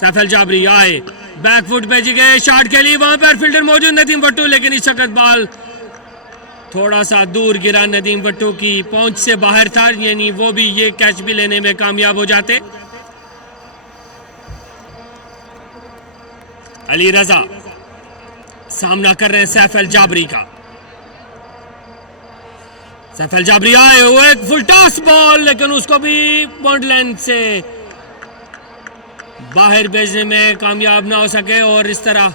सैफ अल जाबरी आए, बैकफुट पे गए शॉट के लिए, वहां पर फील्डर मौजूद नदीम वट्टू, लेकिन इस वक्त बॉल थोड़ा सा दूर गिरा, नदीम वट्टू की पहुंच से बाहर था, यानी वो भी ये कैच भी लेने में कामयाब हो जाते। अली रजा सामना कर रहे हैं सैफ अल जाबरी का। सैफ अल जाबरी आए, वो एक फुल टॉस बॉल, लेकिन उसको भी पॉइंट लाइन से बाहर भेजने में कामयाब ना हो सके और इस तरह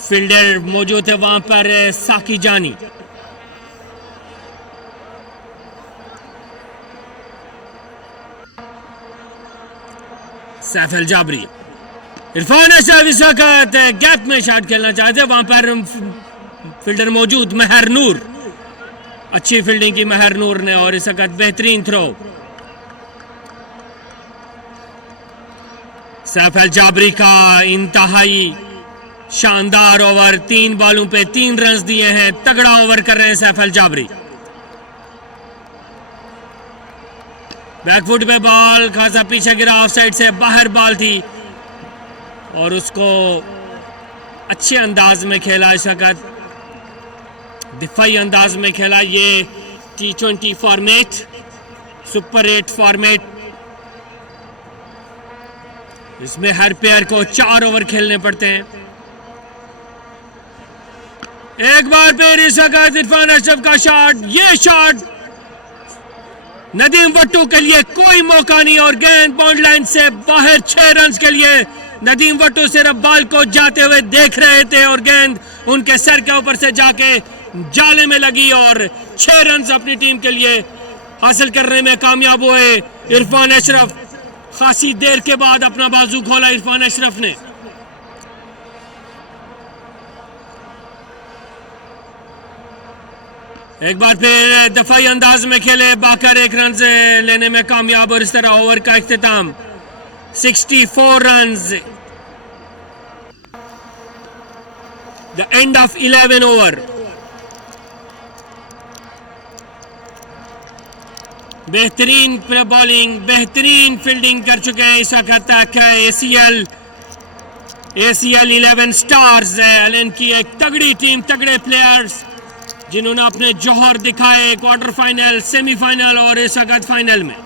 फील्डर मौजूद है वहां पर साकी जानी। सैफ अल जाबरी, इरफान अशरफ इस वक्त गैप में शॉट खेलना चाहते, वहां पर फील्डर मौजूद महर नूर, अच्छी फील्डिंग की महर नूर ने और इस वक्त बेहतरीन थ्रो। सैफ अल जाबरी का इंतहाई शानदार ओवर, 3 बॉलों पे 3 रन दिए हैं, तगड़ा ओवर कर रहे हैं सैफ अल जाबरी। बैकफुट पे बॉल खासा पीछे गिरा, ऑफ साइड से बाहर बॉल थी और उसको अच्छे अंदाज में खेला, इस वक्त दिफाई अंदाज में खेला। ये T20 फॉर्मेट, सुपर 8 फॉर्मेट, इसमें हर प्लेयर को 4 ओवर खेलने पड़ते हैं। एक बार फिर इस वक्त इरफान अशरफ का शॉट, ये शॉट नदीम वट्टू के लिए कोई मौका नहीं और गेंद पॉइंट लाइन से बाहर, 6 रन के लिए। नदीम वट्टू सिर्फ बॉल को जाते हुए देख रहे थे और गेंद उनके सर के ऊपर से जाके जाले में लगी और 6 रन अपनी टीम के लिए हासिल करने में कामयाब हुए इरफान अशरफ। खासी देर के बाद अपना बाजू खोला इरफान अशरफ ने। एक बार फिर दफाई अंदाज में खेले बाकर, 1 रन से लेने में कामयाब और इस तरह ओवर का इख्तिताम 64 runs, the end of 11 over. बेहतरीन बॉलिंग, बेहतरीन फील्डिंग कर चुके हैं इस वक्त तक ACL 11 स्टार्स है। इनकी एक तगड़ी टीम, तगड़े प्लेयर्स जिन्होंने अपने जौहर दिखाए क्वार्टर फाइनल, सेमीफाइनल और इस वक्त फाइनल में।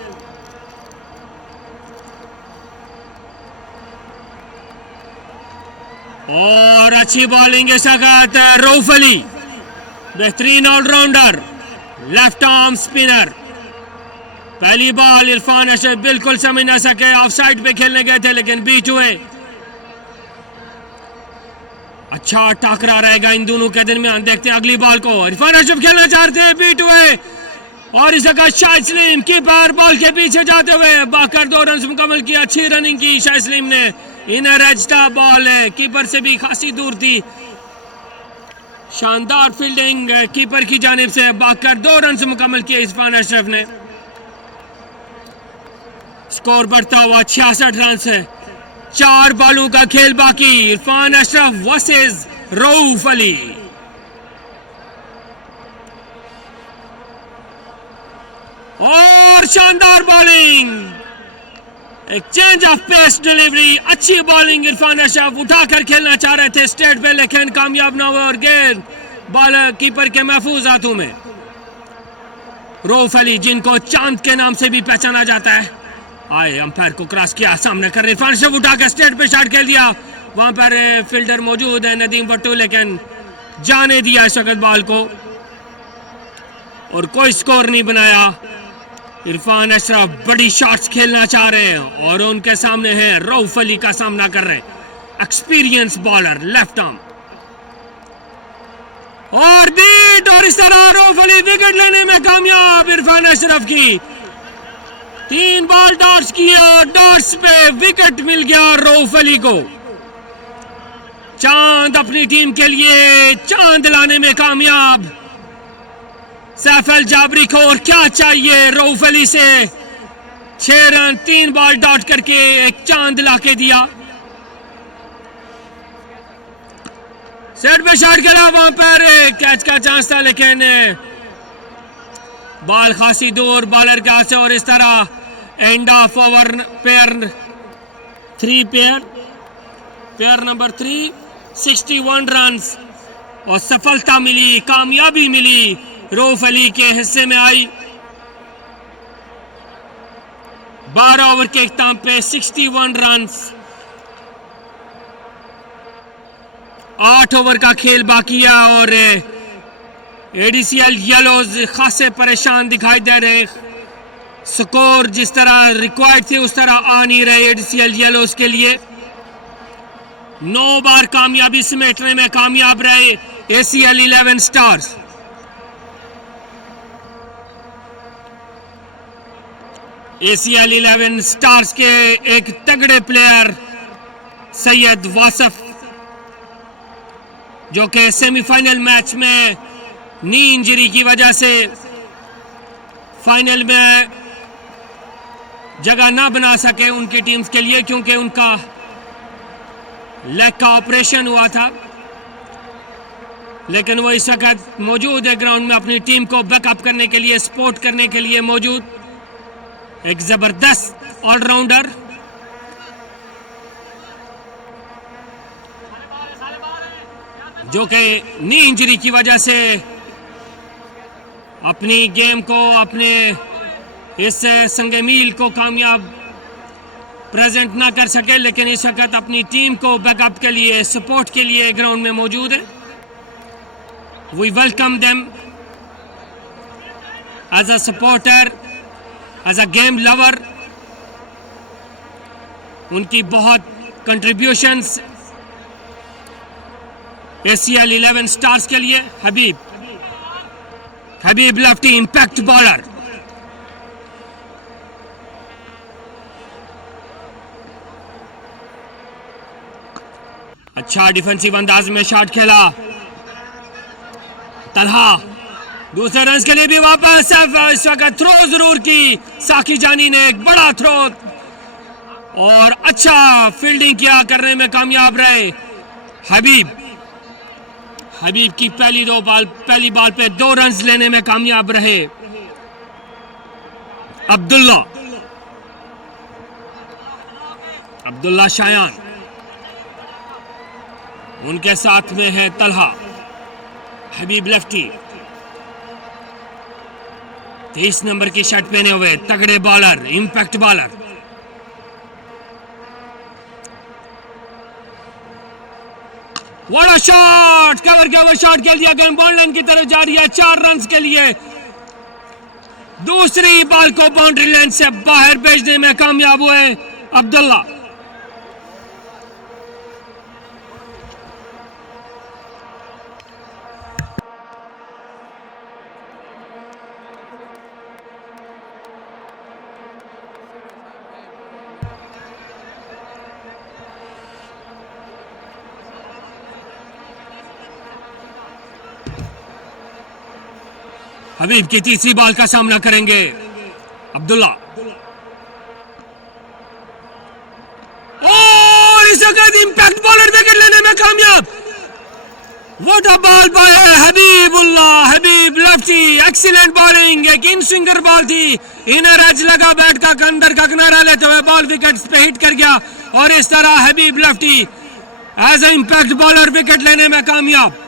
और अच्छी बॉलिंग इस वक्त रऊफ अली, बेहतरीन ऑलराउंडर, लेफ्ट आर्म स्पिनर। पहली बॉल इरफान अशरफ बिल्कुल समझ ना सके, ऑफ साइड पे खेलने गए थे लेकिन बीट हुए। अच्छा टाकरा रहेगा इन दोनों के दरमियान, देखते हैं अगली बॉल को। इरफान अशरफ खेलना चाहते हैं, बीट हुए और इस जगह शाहिद सलीम कीपर बॉल के पीछे जाते हुए बाकर 2 रन मुकम्मल किया। अच्छी रनिंग की शाहिद सलीम ने, इनर एज था बॉल, कीपर से भी खासी दूर थी। शानदार फील्डिंग कीपर की जानिब से, बाकर 2 रन मुकम्मल किए इरफान अशरफ ने। स्कोर बढ़ता हुआ 66 रन से, 4 बॉलों का खेल बाकी। इरफान अशरफ वर्सेस रऊफ अली। और शानदार बॉलिंग, एक चेंज ऑफ पेस डिलीवरी, अच्छी बॉलिंग। इरफान अशरफ उठाकर खेलना चाह रहे थे स्ट्रेट पे लेकिन कामयाब ना हुए और गेंद बॉल कीपर के महफूज हाथों में। रऊफ अली जिनको चांद के नाम से भी पहचाना जाता है, आए अंपायर को क्रॉस किया, सामने कर इरफान अशरफ उठाकर स्ट्रेट पे शॉट खेल दिया। वहां पर फील्डर मौजूद है नदीम भट्टू, लेकिन जाने दिया इस वक्त बॉल को और कोई स्कोर नहीं बनाया। इरफान अशरफ बड़ी शॉट्स खेलना चाह रहे हैं और उनके सामने है रऊफ अली का सामना कर रहे हैं, एक्सपीरियंस बॉलर, लेफ्ट आर्म। और बीट और इस तरह रऊफ अली विकेट लेने में कामयाब। इरफान अशरफ की 3 बॉल डॉट्स किए और डॉट्स पे विकेट मिल गया रऊफ अली को। चांद अपनी टीम के लिए चांद लाने में कामयाब। सैफ अल जाबरी को और क्या चाहिए रऊफ अली से, 6 रन 3 बॉल डॉट करके एक चांद लाके दिया। सेट पे शॉट खेला, वहां पर कैच का चांस था लेकिन बॉल खासी दूर बॉलर के हाथ से और इस तरह end of over pair number 3, 61 run और सफलता मिली, कामयाबी मिली, रऊफ अली के हिस्से में आई। 12 ओवर के इख्तिताम पे 61 रन, 8 ओवर का खेल बाकी है और ADCL येलोज खासे परेशान दिखाई दे रहे। स्कोर जिस तरह रिक्वायर्ड थे उस तरह आ नहीं रहे ADCL येलोज के लिए। 9 बार कामयाबी समेटने में कामयाब रहे ACL 11 स्टार्स। ACL 11 स्टार्स के एक तगड़े प्लेयर सैयद वासिफ, जो कि सेमीफाइनल मैच में नी इंजरी की वजह से फाइनल में जगह ना बना सके उनकी टीम्स के लिए, क्योंकि उनका लेग का ऑपरेशन हुआ था। लेकिन वो इस वक्त मौजूद है ग्राउंड में, अपनी टीम को बैकअप करने के लिए, सपोर्ट करने के लिए मौजूद। एक जबरदस्त ऑलराउंडर। जो कि नी इंजरी की वजह से अपनी गेम को, अपने इस संगे मील को कामयाब प्रेजेंट ना कर सके, लेकिन इस वक्त अपनी टीम को बैकअप के लिए, सपोर्ट के लिए ग्राउंड में मौजूद है। We welcome them as a supporter, as a game lover. उनकी बहुत कंट्रीब्यूशंस ACL 11 स्टार्स के लिए। Habib lefty impact bowler. अच्छा डिफेंसिव अंदाज में शॉट खेला। तलहा दूसरे रन के लिए भी वापस इस वक्त थ्रो जरूर की साकी जानी ने, एक बड़ा थ्रो और अच्छा फील्डिंग किया, करने में कामयाब रहे हबीब की पहली बॉल पे 2 रन लेने में कामयाब रहे अब्दुल्ला शायान, उनके साथ में है तलहा। हबीब लेफ्टी 23 नंबर की शर्ट पहने हुए तगड़े bowler, impact bowler. What a shot, cover के ओवर शॉट खेल दिया, गेंद बॉल लाइन की तरफ जा रही है 4 रन के लिए। दूसरी बॉल को बाउंड्री लाइन से बाहर भेजने में कामयाब हुए अब्दुल्ला। हबीब की तीसरी बॉल का सामना करेंगे अब्दुल्ला, और इस वक्त इंपैक्ट बॉलर विकेट लेने में कामयाब। What a ball by Habib lefty, excellent bowling, एक इन स्विंगर बॉल थी, इनर एज लगा, बैट का अंदर का किनारा लेते हुए बॉल विकेट पे हिट कर गया, और इस तरह Habib lefty as a impact bowler wicket लेने में कामयाब।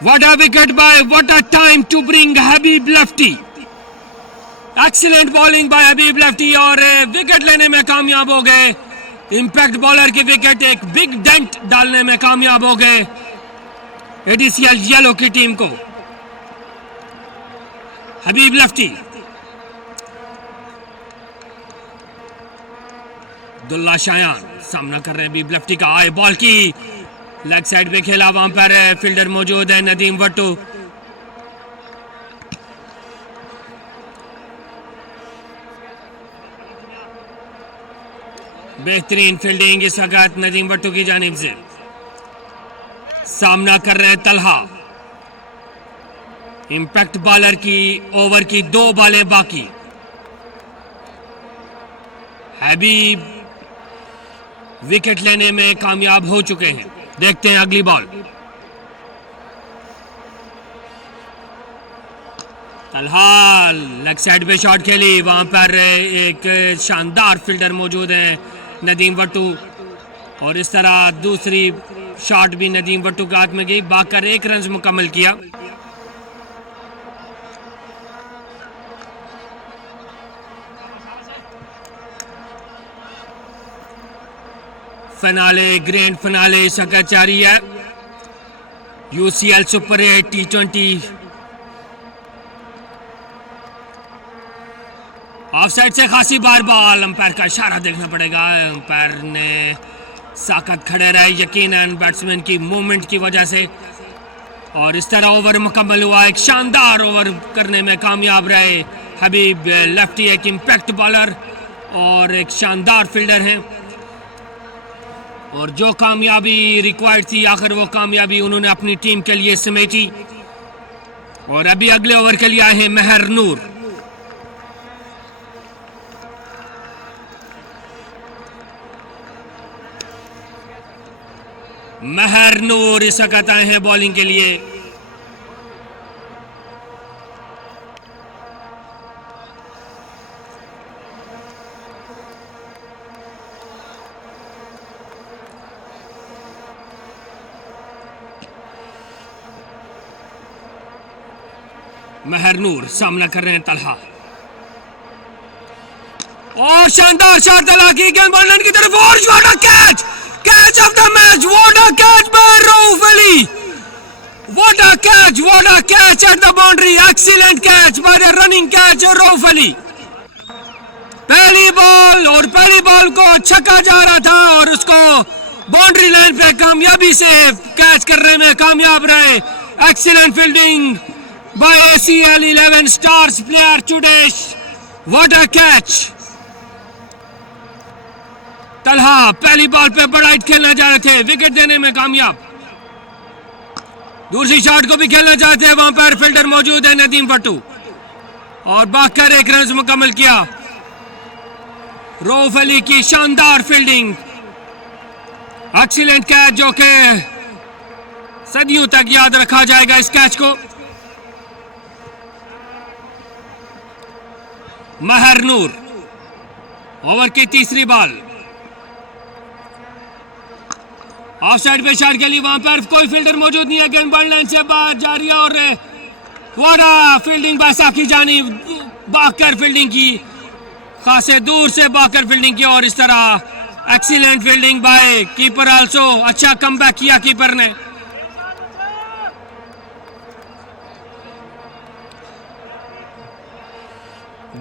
What a wicket by, what a time to bring Habib Lefty. Excellent bowling by Habib Lefty और विकेट लेने में कामयाब हो गए। इंपैक्ट बॉलर की विकेट एक बिग डेंट डालने में कामयाब हो गए एडीसीएल येलो की टीम को। हबीब लेफ्टी, अब्दुल्ला शायान सामना कर रहे हैं हबीब लेफ्टी का। आए बॉल की लेग साइड पे खेला, वहां पर फील्डर मौजूद है नदीम वट्टू। बेहतरीन फील्डिंग इस वक्त नदीम वट्टू की जानिब से। सामना कर रहे हैं तलहा, इंपैक्ट बॉलर की ओवर की 2 बॉलें बाकी। हबीब विकेट लेने में कामयाब हो चुके हैं। देखते हैं अगली बॉल। तलहा लेग साइड पे शॉट खेली, वहां पर एक शानदार फील्डर मौजूद है नदीम वट्टू, और इस तरह दूसरी शॉट भी नदीम वट्टू के हाथ में गई, भागकर 1 रन मुकम्मल किया। फिनाले, ग्रैंड फिनाले इस वक्त जारी है UCL super 8 T20। Of side से खासी बार बॉल, अंपायर का इशारा देखना पड़ेगा। अंपायर ने साकत खड़े रहे यकीनन बैट्समैन की मूवमेंट की वजह से, और इस तरह ओवर मुकम्मल हुआ। एक शानदार ओवर करने में कामयाब रहे हबीब लेफ्टी, एक इंपैक्ट बॉलर और एक शानदार फील्डर हैं, और जो कामयाबी रिक्वायर्ड थी आखिर वो कामयाबी उन्होंने अपनी टीम के लिए समेटी। और अभी अगले ओवर के लिए आए हैं महर नूर। महर नूर इस वक्त आए हैं बॉलिंग के लिए। महर नूर सामना कर रहे हैं तलहा, और शानदार शॉट तलहा की, गेंद बॉल की तरफ, और what a catch, catch of the match, what a catch by Rauf Ali, what a catch at the boundary, excellent catch by the running catch Rauf Ali. पहली बॉल को छक्का जा रहा था और उसको बाउंड्री लाइन पे कामयाबी से कैच करने में कामयाब रहे। Excellent fielding by ACL 11 stars player today. What a catch! Talha पहली बॉल पे बड़ा हिट खेलना चाह रहे थे, विकेट देने में कामयाब। दूसरी शॉट को भी खेलना चाहते हैं, वहां पर फील्डर मौजूद है नदीम भट्टू और भागकर एक रन मुकम्मल किया। रऊफ अली की शानदार फील्डिंग, एक्सीलेंट कैच जो कि सदियों तक याद रखा जाएगा इस कैच को। महर नूर ओवर की तीसरी बॉल, ऑफ साइड पे शॉट के लिए वहां पर कोई फील्डर मौजूद नहीं है, गेंद बॉल लाइन से बाहर जा रही है और वाड़ा फील्डिंग बाय साकी जानी, भागकर फील्डिंग की, खासे दूर से भागकर फील्डिंग की और इस तरह excellent fielding by keeper also. अच्छा कमबैक किया कीपर ने।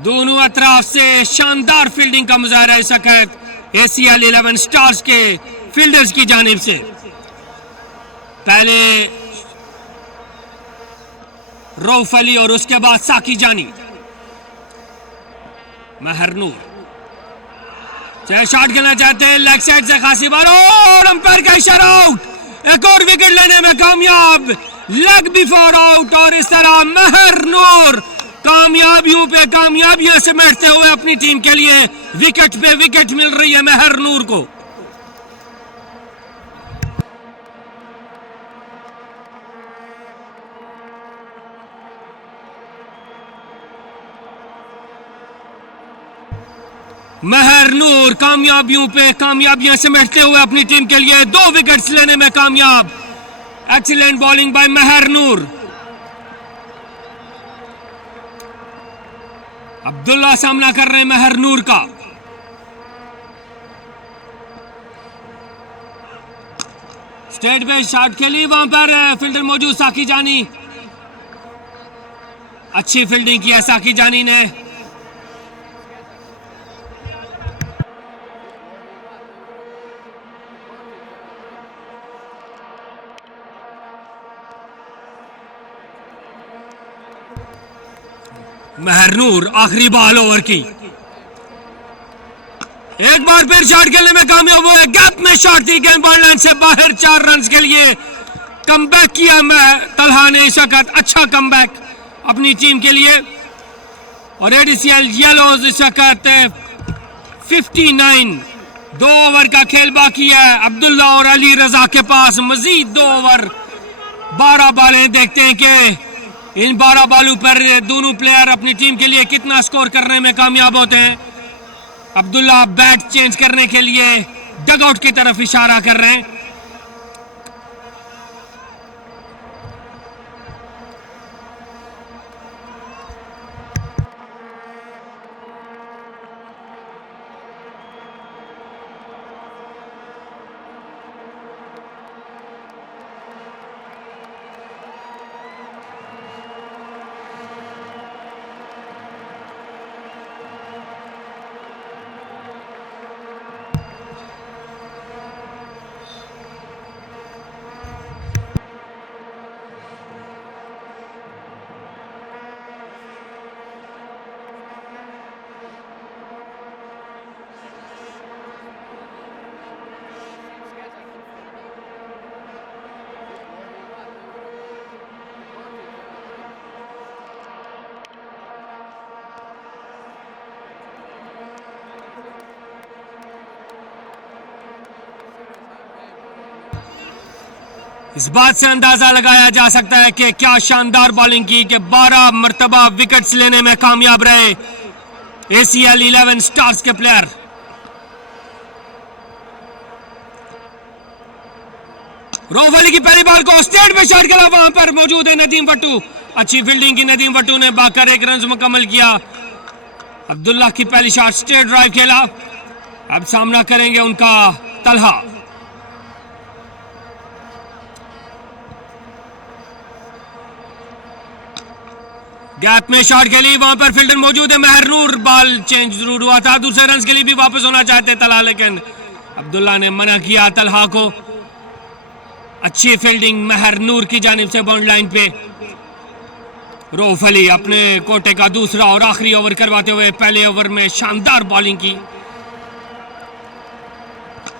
दोनों अतराफ से शानदार फील्डिंग का मुजाहरा इस वक्त ACL 11 स्टार्स के फील्डर्स की जानिब से। पहले रऊफ अली और उसके बाद साकी जानी। महर नूर चाहे शॉट खेलना चाहते हैं, लेग साइड से खासी बार और अंपायर का इशारा, आउट। एक और विकेट लेने में कामयाब, लेग बिफोर आउट और इस तरह महर नूर कामयाबियों पे कामयाबियां समेटते हुए अपनी टीम के लिए विकेट पे विकेट मिल रही है महर नूर को। महर नूर कामयाबियों पे कामयाबियां समेटते हुए अपनी टीम के लिए 2 विकेट्स लेने में कामयाब। एक्सीलेंट बॉलिंग बाय महर नूर। अब्दुल्ला सामना कर रहे हैं महर नूर का। स्ट्रेट पे शॉट खेली, वहां पर फील्डर मौजूद साकी जानी, अच्छी फील्डिंग किया साकी जानी ने। महर नूर आखिरी बॉल ओवर की, एक बार फिर शॉट खेलने में कामयाब हुए, गैप में शॉट थी, गेंद बॉल लाइन से बाहर, 4 रन के लिए कमबैक किया तलहा ने इस वक्त। अच्छा कमबैक अपनी टीम के लिए। और ACL येलोज इस वक्त 59, 2 ओवर का खेल बाकी है। अब्दुल्ला और अली रजा के पास मजीद 2 ओवर, 12 बॉलें। देखते हैं कि इन 12 बॉलों पर दोनों प्लेयर अपनी टीम के लिए कितना स्कोर करने में कामयाब होते हैं। अब्दुल्ला बैट चेंज करने के लिए डगआउट की तरफ इशारा कर रहे हैं। इस बात से अंदाजा लगाया जा सकता है कि क्या शानदार बॉलिंग की कि 12 मर्तबा विकेट्स लेने में कामयाब रहे ACL 11 स्टार्स के प्लेयर। रऊफ अली की पहली बॉल को स्ट्रेट पे शॉट खेला, वहां पर मौजूद है नदीम भट्टू, अच्छी फील्डिंग की नदीम भट्टू ने, भागकर 1 रन मुकम्मल किया। अब्दुल्ला की पहली शॉट स्ट्रेट ड्राइव खेला, अब सामना करेंगे उनका तलहा। गैप में शॉट खेली, वहां पर फील्डर मौजूद है महर नूर, बॉल चेंज जरूर हुआ था, दूसरे रन के लिए भी वापस होना चाहते तलहा, लेकिन अब्दुल्ला ने मना किया तलहा को। अच्छी फील्डिंग महर नूर की जानिब से बाउंड लाइन पे। रऊफ अली अपने कोटे का दूसरा और आखिरी ओवर करवाते हुए पहले ओवर में शानदार बॉलिंग की।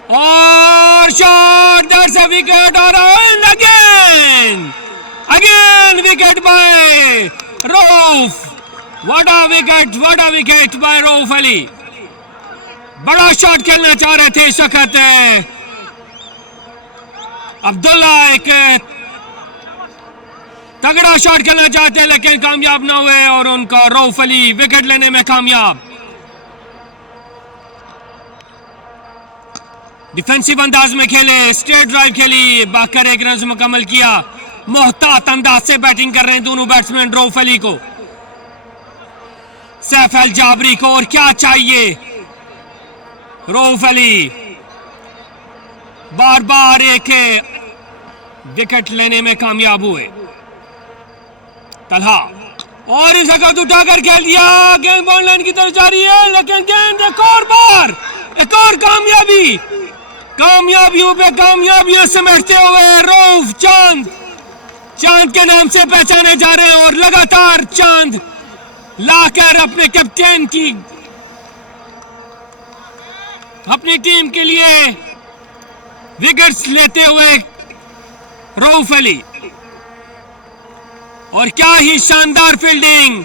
और शॉट, दैट्स अ विकेट और again wicket bye Rauf. What a wicket bye Rauf Ali. बड़ा शॉट खेलना चाह रहे थे इस वक्त अब्दुल्ला, एक तगड़ा शॉट खेलना चाहते हैं लेकिन कामयाब ना हुए और उनका रऊफ अली विकेट लेने में कामयाब। डिफेंसिव अंदाज में खेले, स्ट्रेट ड्राइव खेली, बाकर एक रन मुकम्मल किया। मोहतात अंदाज से बैटिंग कर रहे हैं दोनों बैट्समैन रऊफ अली को, सैफ अल जाबरी को, और क्या चाहिए। रऊफ अली बार बार एक विकेट लेने में कामयाब हुए। तलहा और इस वक्त उठाकर खेल दिया, गेंद बॉल लाइन की तरफ जा रही है लेकिन गेंद एक और बार, एक और कामयाबियों पे कामयाबियां समेटते हुए रऊफ चांद के नाम से पहचाने जा रहे हैं और लगातार चांद लाकर अपने कैप्टन की, अपनी टीम के लिए विकेट्स लेते हुए रऊफ अली। और क्या ही शानदार फील्डिंग,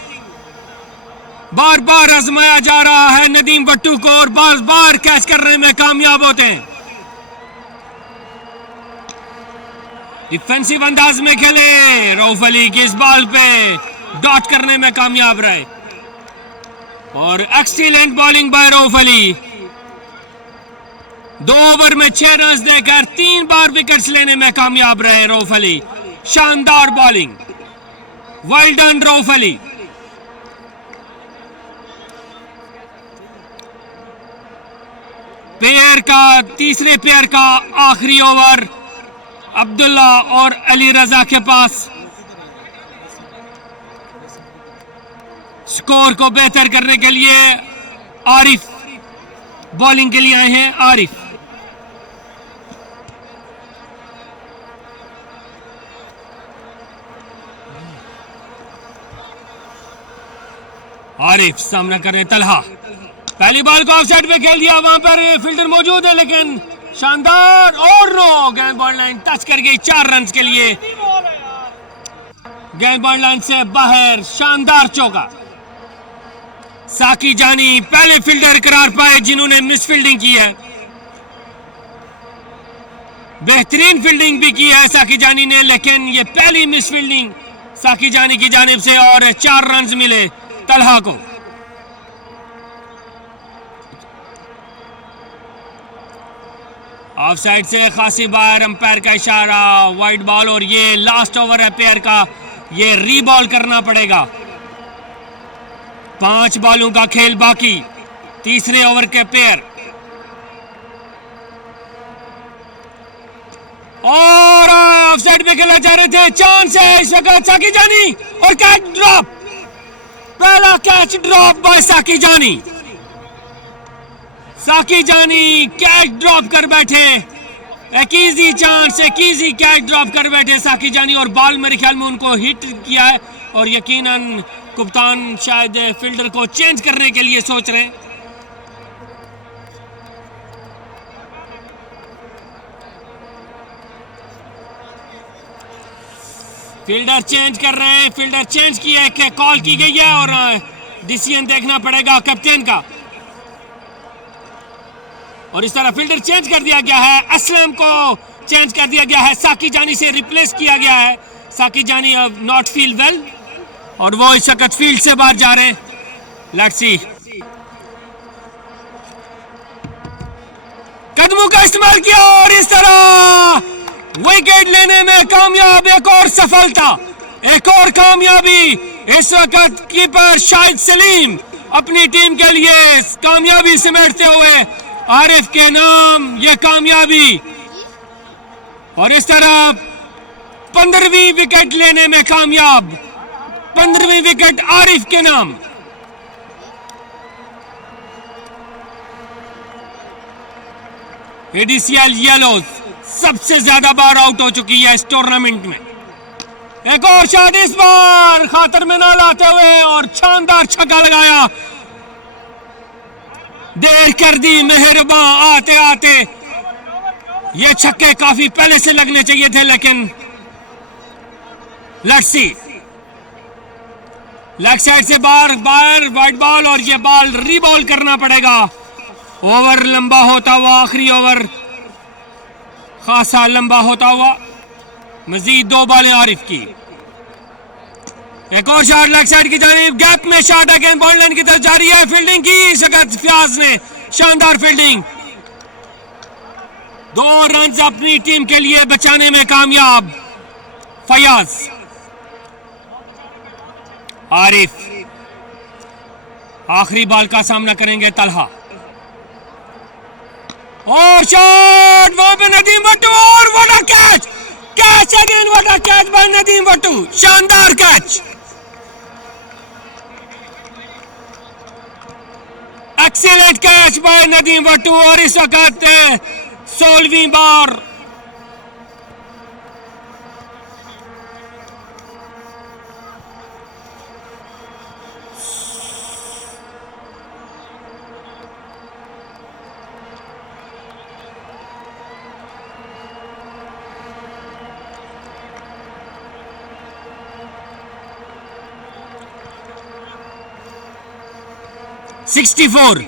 बार बार आजमाया जा रहा है नदीम बट्टू को और बार बार कैच करने में कामयाब होते हैं। डिफेंसिव अंदाज में खेले, रऊफ अली की इस बॉल पे डॉट करने में कामयाब रहे और excellent bowling bye Rauf Ali. 2 over में 6 रन देकर 3 बार विकेट्स लेने में कामयाब रहे रऊफ अली। शानदार bowling, well done Rauf Ali. तीसरे पेयर का आखिरी ओवर अब्दुल्ला और अली रजा के पास। स्कोर को बेहतर करने के लिए आरिफ बॉलिंग के लिए आए हैं। आरिफ सामना कर रहे हैं तलहा। पहली बॉल को ऑफसाइड पे खेल दिया, वहां पर फील्डर मौजूद है लेकिन शानदार और नो, गेंद बॉल लाइन टच कर गई 4 रन के लिए। गेंद बॉल लाइन से बाहर, शानदार चौका। साकी जानी पहले फील्डर करार पाए जिन्होंने मिस फील्डिंग की है, बेहतरीन फील्डिंग भी की है साकी जानी ने, लेकिन ये पहली मिस फील्डिंग साकी जानी की जानिब से और 4 रन मिले तलहा को। ऑफसाइड से खासी बार, अंपायर का इशारा, वाइड बॉल और ये लास्ट ओवर है पेयर का, ये रीबॉल करना पड़ेगा। 5 बॉलों का खेल बाकी, तीसरे ओवर के पेयर। और ऑफसाइड में खेला जा रहे थे, चांस है इस वक्त साकी जानी और कैच ड्रॉप, पहला कैच ड्रॉप बाय साकी जानी। साकी जानी कैच ड्रॉप कर बैठे, एक इजी चांस, एक इजी कैच ड्रॉप कर बैठे साकी जानी और बॉल मेरे ख्याल में उनको हिट किया है और यकीनन कप्तान शायद फील्डर को चेंज करने के लिए सोच रहे हैं। फील्डर चेंज कर रहे हैं, फील्डर चेंज किया है, कॉल की गई है और डिसीजन देखना पड़ेगा कैप्टन का। और इस तरह फील्डर चेंज कर दिया गया है, असलम को चेंज कर दिया गया है, साकी जानी से रिप्लेस किया गया है। साकी जानी अब नॉट फील वेल और वो इस वक्त फील्ड से बाहर जा रहे हैं। लेट्स सी, कदमों का इस्तेमाल किया और इस तरह विकेट लेने में कामयाब। एक और सफलता, एक और कामयाबी। इस वक्त कीपर शाहिद सलीम अपनी टीम के लिए कामयाबी समेटते हुए आरिफ के नाम ये कामयाबी और इस तरह 15वीं विकेट लेने में कामयाब। 15वीं विकेट आरिफ के नाम। एडीसीएल येलोज सबसे ज्यादा बार आउट हो चुकी है इस टूर्नामेंट में। एक और शॉट इस बार खातर में ना लाते हुए और शानदार छक्का लगाया। देर कर दी मेहरबान, आते आते ये छक्के काफी पहले से लगने चाहिए थे, लेकिन लेट्स सी। लेग साइड से बाहर बाहर वाइड बॉल, और ये बॉल रीबॉल करना पड़ेगा। ओवर लंबा होता हुआ, आखिरी ओवर खासा लंबा होता हुआ। मजीद 2 बॉलें आरिफ की। एक और शॉट लेग साइड की जानिब, गैप में शॉट अगेन बॉल लाइन की तरफ जारी है। फील्डिंग की शकत फयाज ने, शानदार फील्डिंग। 2 रन अपनी टीम के लिए बचाने में कामयाब फयाज। आरिफ आखिरी बॉल का सामना करेंगे तलहा, और शॉट वहां पे नदीम भट्टू, और what a catch, catch again, what a catch by Nadeem Bhattu, शानदार catch. Excellent catch by Nadeem Bhattu, और इस वक्त 16वीं बार $64।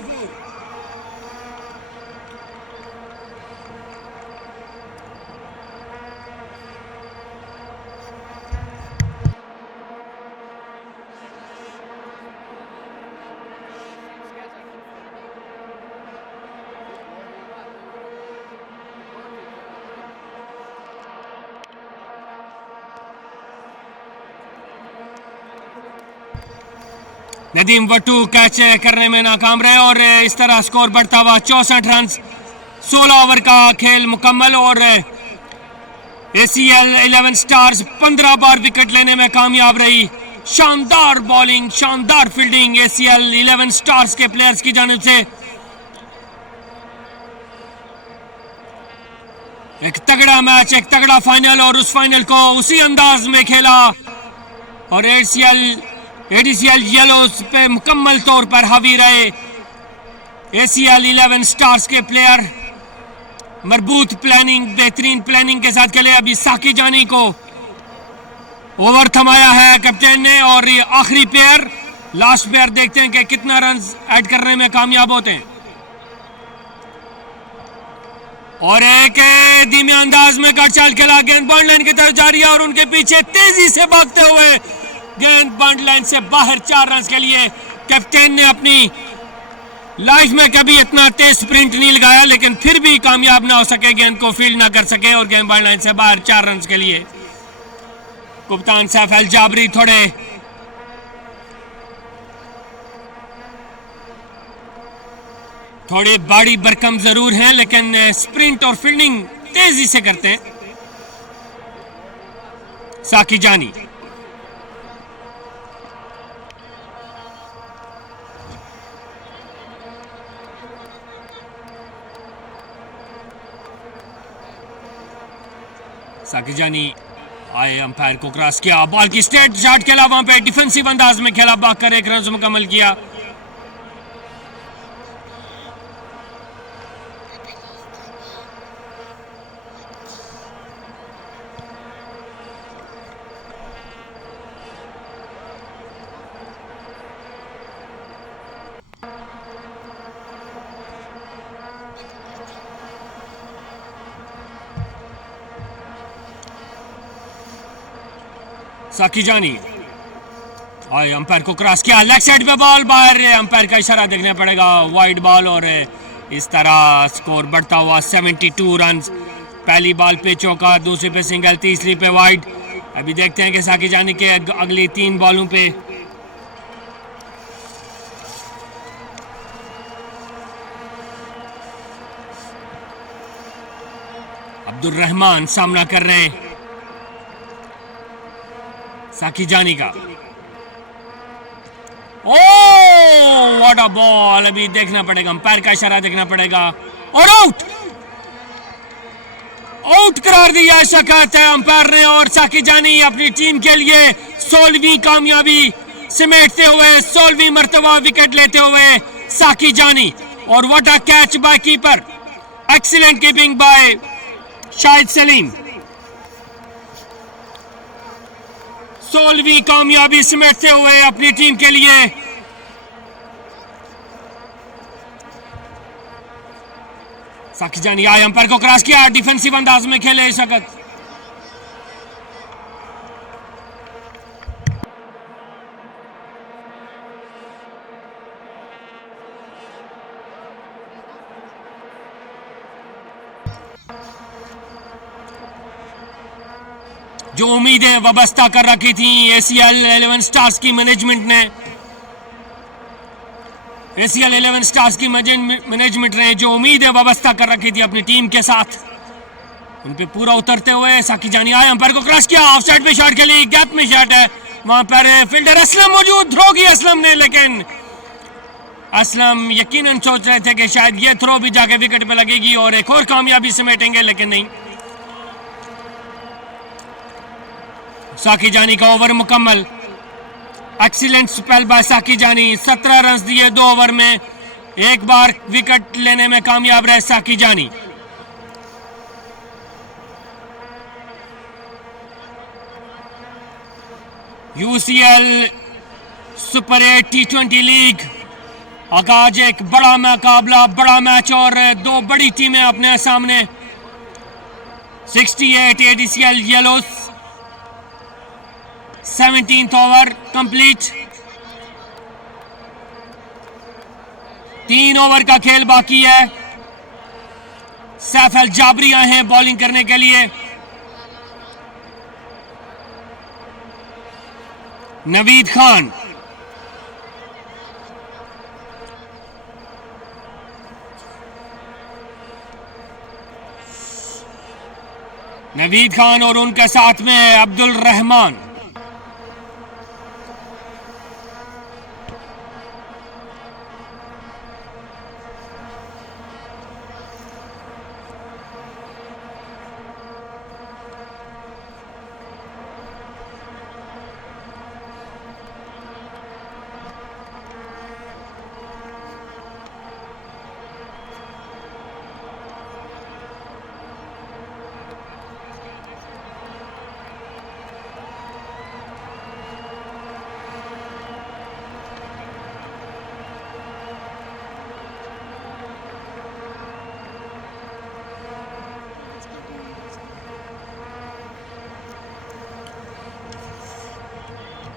नदीम भट्टू कैच करने में नाकाम रहे, और इस तरह स्कोर बढ़ता हुआ 64 रन। 16 ओवर का खेल मुकम्मल, और ACL 11 स्टार्स 15 बार विकेट लेने में कामयाब रही। शानदार बॉलिंग, शानदार फील्डिंग ACL 11 स्टार्स के प्लेयर्स की जानिब से। एक तगड़ा मैच, एक तगड़ा फाइनल, और उस फाइनल को उसी अंदाज में खेला, और ADCL येलोस पे मुकम्मल तौर पर हावी रहे ACL 11 स्टार्स के प्लेयर। मजबूत प्लानिंग, बेहतरीन प्लानिंग के साथ खेले। अभी साकी जानी को ओवर थमाया है कैप्टन ने, और ये आखिरी पेयर, लास्ट पेयर, देखते हैं कि कितना रन ऐड करने में कामयाब होते हैं। और एक धीमे अंदाज में कट चाल खेला, गेंद बॉन्ड लाइन की तरफ जारी है, और उनके पीछे तेजी से भागते हुए गेंद बॉन्ड लाइन से बाहर 4 रन के लिए। कैप्टन ने अपनी लाइफ में कभी इतना तेज स्प्रिंट नहीं लगाया, लेकिन फिर भी कामयाब ना हो सके, गेंद को फील्ड ना कर सके, और गेंद बॉन्ड लाइन से बाहर 4 रन के लिए। कप्तान सैफ अल जाबरी थोड़े बाड़ी बरकम जरूर हैं, लेकिन स्प्रिंट और फील्डिंग तेजी से करते हैं। साकी जानी, साकी जानी आए, अंपायर को क्रॉस किया, बॉल की स्ट्रेट शॉट खेला, वहां पे डिफेंसिव अंदाज में खेला, भागकर 1 रन मुकम्मल किया। साकी जानी आए, अंपायर को क्रॉस किया, लेग साइड पे बॉल बाहर, अंपायर का इशारा देखना पड़ेगा, वाइड बॉल, और इस तरह स्कोर बढ़ता हुआ 72 रन। पहली बॉल पे चौका, दूसरी पे सिंगल, तीसरी पे वाइड। अभी देखते हैं कि साकी जानी के अगली 3 बॉलों पे अब्दुल रहमान सामना कर रहे हैं साकी जानी का। ओ व्हाट अ बॉल, अभी देखना पड़ेगा, अंपायर का इशारा देखना पड़ेगा, और आउट, आउट करार दिया शकत है अंपायर ने, और साकी जानी अपनी टीम के लिए 16वीं कामयाबी समेटते हुए, 16वीं मर्तबा विकेट लेते हुए साकी जानी। और what a catch by keeper, excellent keeping by Shahid Salim 16वीं कामयाबी समेटते हुए अपनी टीम के लिए। साकिब जानी आए, अंपायर को क्रॉस किया, डिफेंसिव अंदाज में खेले इस वक्त। जो उम्मीदें वाबस्ता कर रखी थी ACL 11 स्टार्स की मैनेजमेंट ने, ACL 11 स्टार्स की मैनेजमेंट ने जो उम्मीदें वाबस्ता कर रखी थी अपनी टीम के साथ, उन पे पूरा उतरते हुए साकिब जानी आए, अंपायर को क्रॉस किया, ऑफ साइड पे शॉट खेली, गैप में शॉट है, वहां पर फील्डर असलम मौजूद, थ्रो की असलम ने, लेकिन असलम यकीनन सोच रहे थे कि शायद ये थ्रो भी जाके विकेट पे लगेगी और एक और कामयाबी समेटेंगे, लेकिन नहीं। साकिब जानी का ओवर मुकम्मल। एक्सीलेंट स्पेल बाय साकिब जानी, 17 रन दिए 2 ओवर में, एक बार विकेट लेने में कामयाब रहे साकिब जानी। UCL सुपर 8 T20 लीग आज एक बड़ा मुकाबला, बड़ा मैच और दो बड़ी टीमें अपने सामने। 68 ADCL येलोस, 17th over complete, 3 over का खेल बाकी है। सैफ अल जाबरी आए हैं बॉलिंग करने के लिए। नवीद खान, नवीद खान और उनके साथ में अब्दुल रहमान।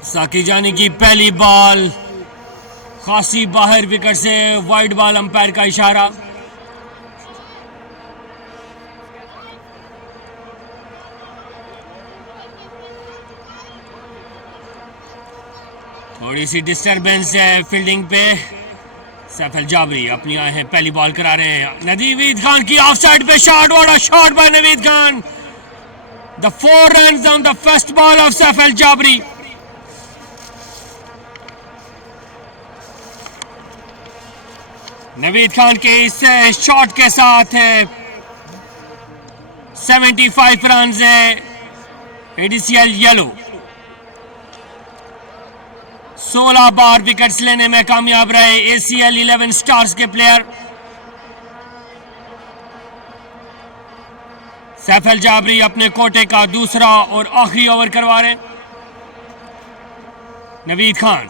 साकिब जानी की पहली बॉल खासी बाहर विकेट से, वाइड बॉल, अंपायर का इशारा। थोड़ी सी डिस्टरबेंस है फील्डिंग पे। सैफ अल जाबरी अपनी आए हैं, पहली बॉल करा रहे हैं। नवीद खान की ऑफ साइड पे शॉट, वाला shot by Naveed Khan. The 4 runs on the first ball of Saif Al Jabri. Naveed Khan के इस शॉट के साथ 75 रन है ADCL येलो। 16 बार विकेट्स लेने में कामयाब रहे ACL 11 स्टार्स के प्लेयर। सैफ अल जाबरी अपने कोटे का दूसरा और आखिरी ओवर करवा रहे। नवीद खान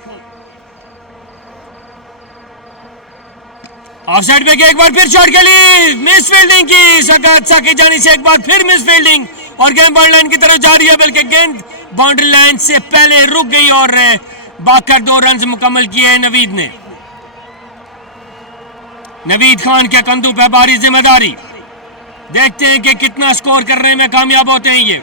ऑफ साइड पे एक बार फिर शॉट खेली, मिस फील्डिंग की साकिब जानी से, एक बार फिर मिस फील्डिंग और गेंद बाउंड्री लाइन की तरफ जा रही है, बल्कि गेंद बाउंड्री लाइन से पहले रुक गई और बाकर 2 रन मुकम्मल किए नवीद ने। नवीद खान के कंधों पे भारी जिम्मेदारी, देखते हैं कि कितना स्कोर करने में कामयाब होते हैं ये।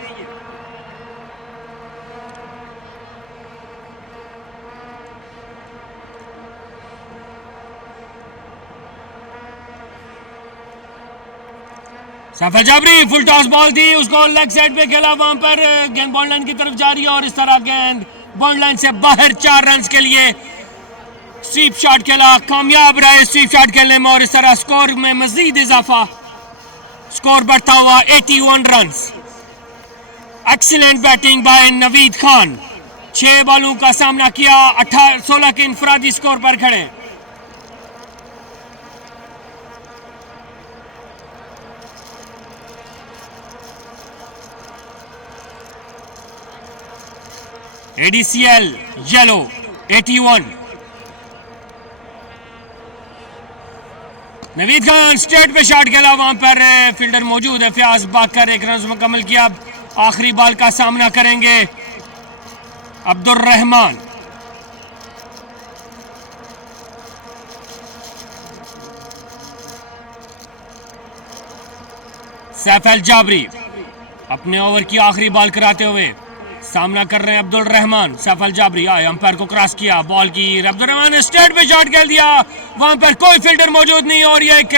Saif Al जाबरी full toss ball थी, उसको लेग साइड पे खेला, वहां पर गेंद बॉल लाइन की तरफ जा रही है और इस तरह गेंद बॉल लाइन से बाहर 4 रन के लिए स्वीप शॉट खेला, कामयाब रहे स्वीप शॉट खेलने में और इस तरह स्कोर में मजीद इजाफा, स्कोर बढ़ता हुआ 81 run. Excellent batting bye Naveed Khan, 6 बॉलों का सामना किया, 16 के इंफरादी स्कोर पर खड़े। ADCL yellow 81। Naveed Khan straight पे शॉट खेला, वहां पर फील्डर मौजूद है फयाज बाकर, एक रन मुकम्मल किया। आखिरी बॉल का सामना करेंगे अब्दुल रहमान। सैफ अल जाबरी अपने ओवर की आखिरी बॉल कराते हुए सामना कर रहे हैं अब्दुल रहमान। सैफ अल जाबरी आए, अंपायर को क्रॉस किया, बॉल की अब्दुल रहमान ने स्ट्रेट पे शॉट खेल दिया, वहां पर कोई फील्डर मौजूद नहीं और ये एक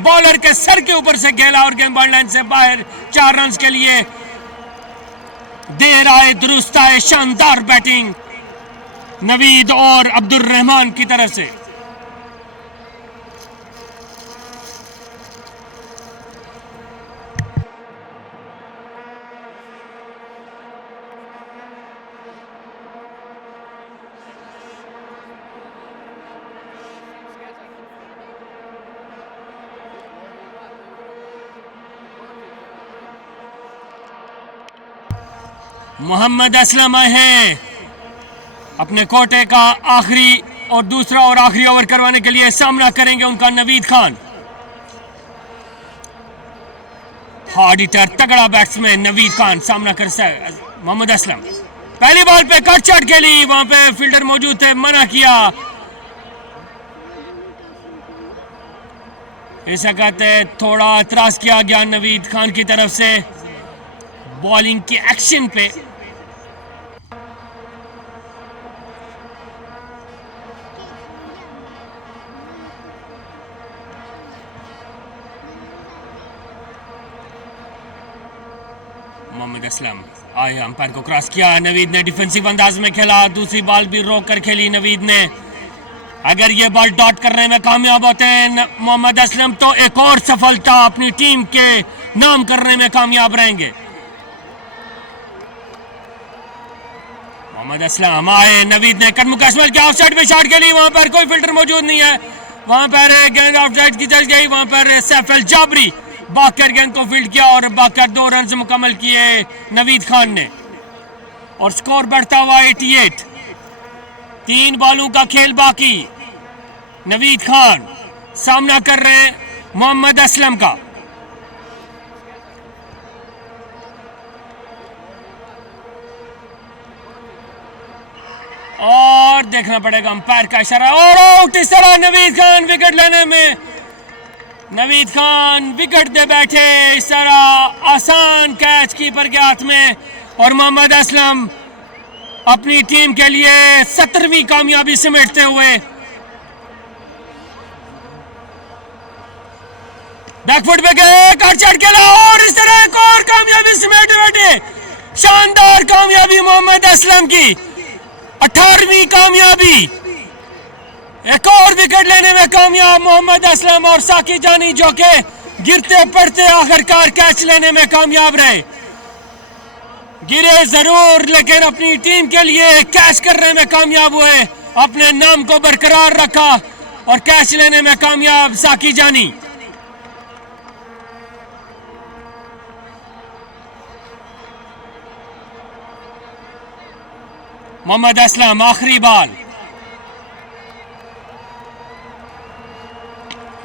बॉलर के सर के ऊपर से खेला और गेंद बॉल लाइन से बाहर। 4 रन के लिए देर आए दुरुस्त आए, शानदार बैटिंग नवीद और अब्दुल रहमान की तरफ से। मोहम्मद असलम आए हैं अपने कोटे का आखिरी और दूसरा और आखिरी ओवर करवाने के लिए। सामना करेंगे उनका नवीद खान। हार्ड हिटर, तगड़ा बैट्समैन नवीद खान सामना कर मोहम्मद असलम। पहली बॉल पे कट शॉट खेली, वहां पे फील्डर मौजूद थे, मना किया। इस वक्त थोड़ा एतराज किया गया नवीद खान की तरफ से बॉलिंग के एक्शन पे। मोहम्मद असलम आए, अंपायर को क्रॉस किया, नवीद ने डिफेंसिव अंदाज में खेला, दूसरी बॉल भी रोक कर खेली नवीद ने। अगर ये बॉल डॉट करने में कामयाब होते हैं मोहम्मद असलम तो एक और सफलता अपनी टीम के नाम करने में कामयाब रहेंगे। मोहम्मद असलम आए, नवीद ने कदम कश्मल के ऑफ साइड पे शॉट खेली, वहां पर कोई फिल्टर मौजूद नहीं है, वहां पर गेंद ऑफ साइड की चल गई। वहां पर सैफ अल जाबरी बाकर गेंद को फील्ड किया और बाकर 2 रन मुकम्मल किए नवीद खान ने और स्कोर बढ़ता हुआ 88। 3 बॉलों का खेल बाकी। नवीद खान सामना कर रहे हैं मोहम्मद असलम का। और देखना पड़ेगा अंपायर का इशारा और आउट। इस तरह नवीद खान विकेट लेने में, नवीद खान विकेट दे बैठे। इस तरह आसान कैच कीपर के हाथ में और मोहम्मद असलम अपनी टीम के लिए 17वीं कामयाबी समेटते हुए बैकफुट पे गए, कट शॉट खेला और इस तरह एक और कामयाबी समेटे बैठे। शानदार कामयाबी मोहम्मद असलम की, 18वीं कामयाबी। एक और विकेट लेने में कामयाब मोहम्मद असलम और साकी जानी जो के गिरते पड़ते आखिरकार कैच लेने में कामयाब रहे। गिरे जरूर लेकिन अपनी टीम के लिए कैच करने में कामयाब हुए, अपने नाम को बरकरार रखा और कैच लेने में कामयाब साकी जानी। मोहम्मद असलम आखिरी बॉल,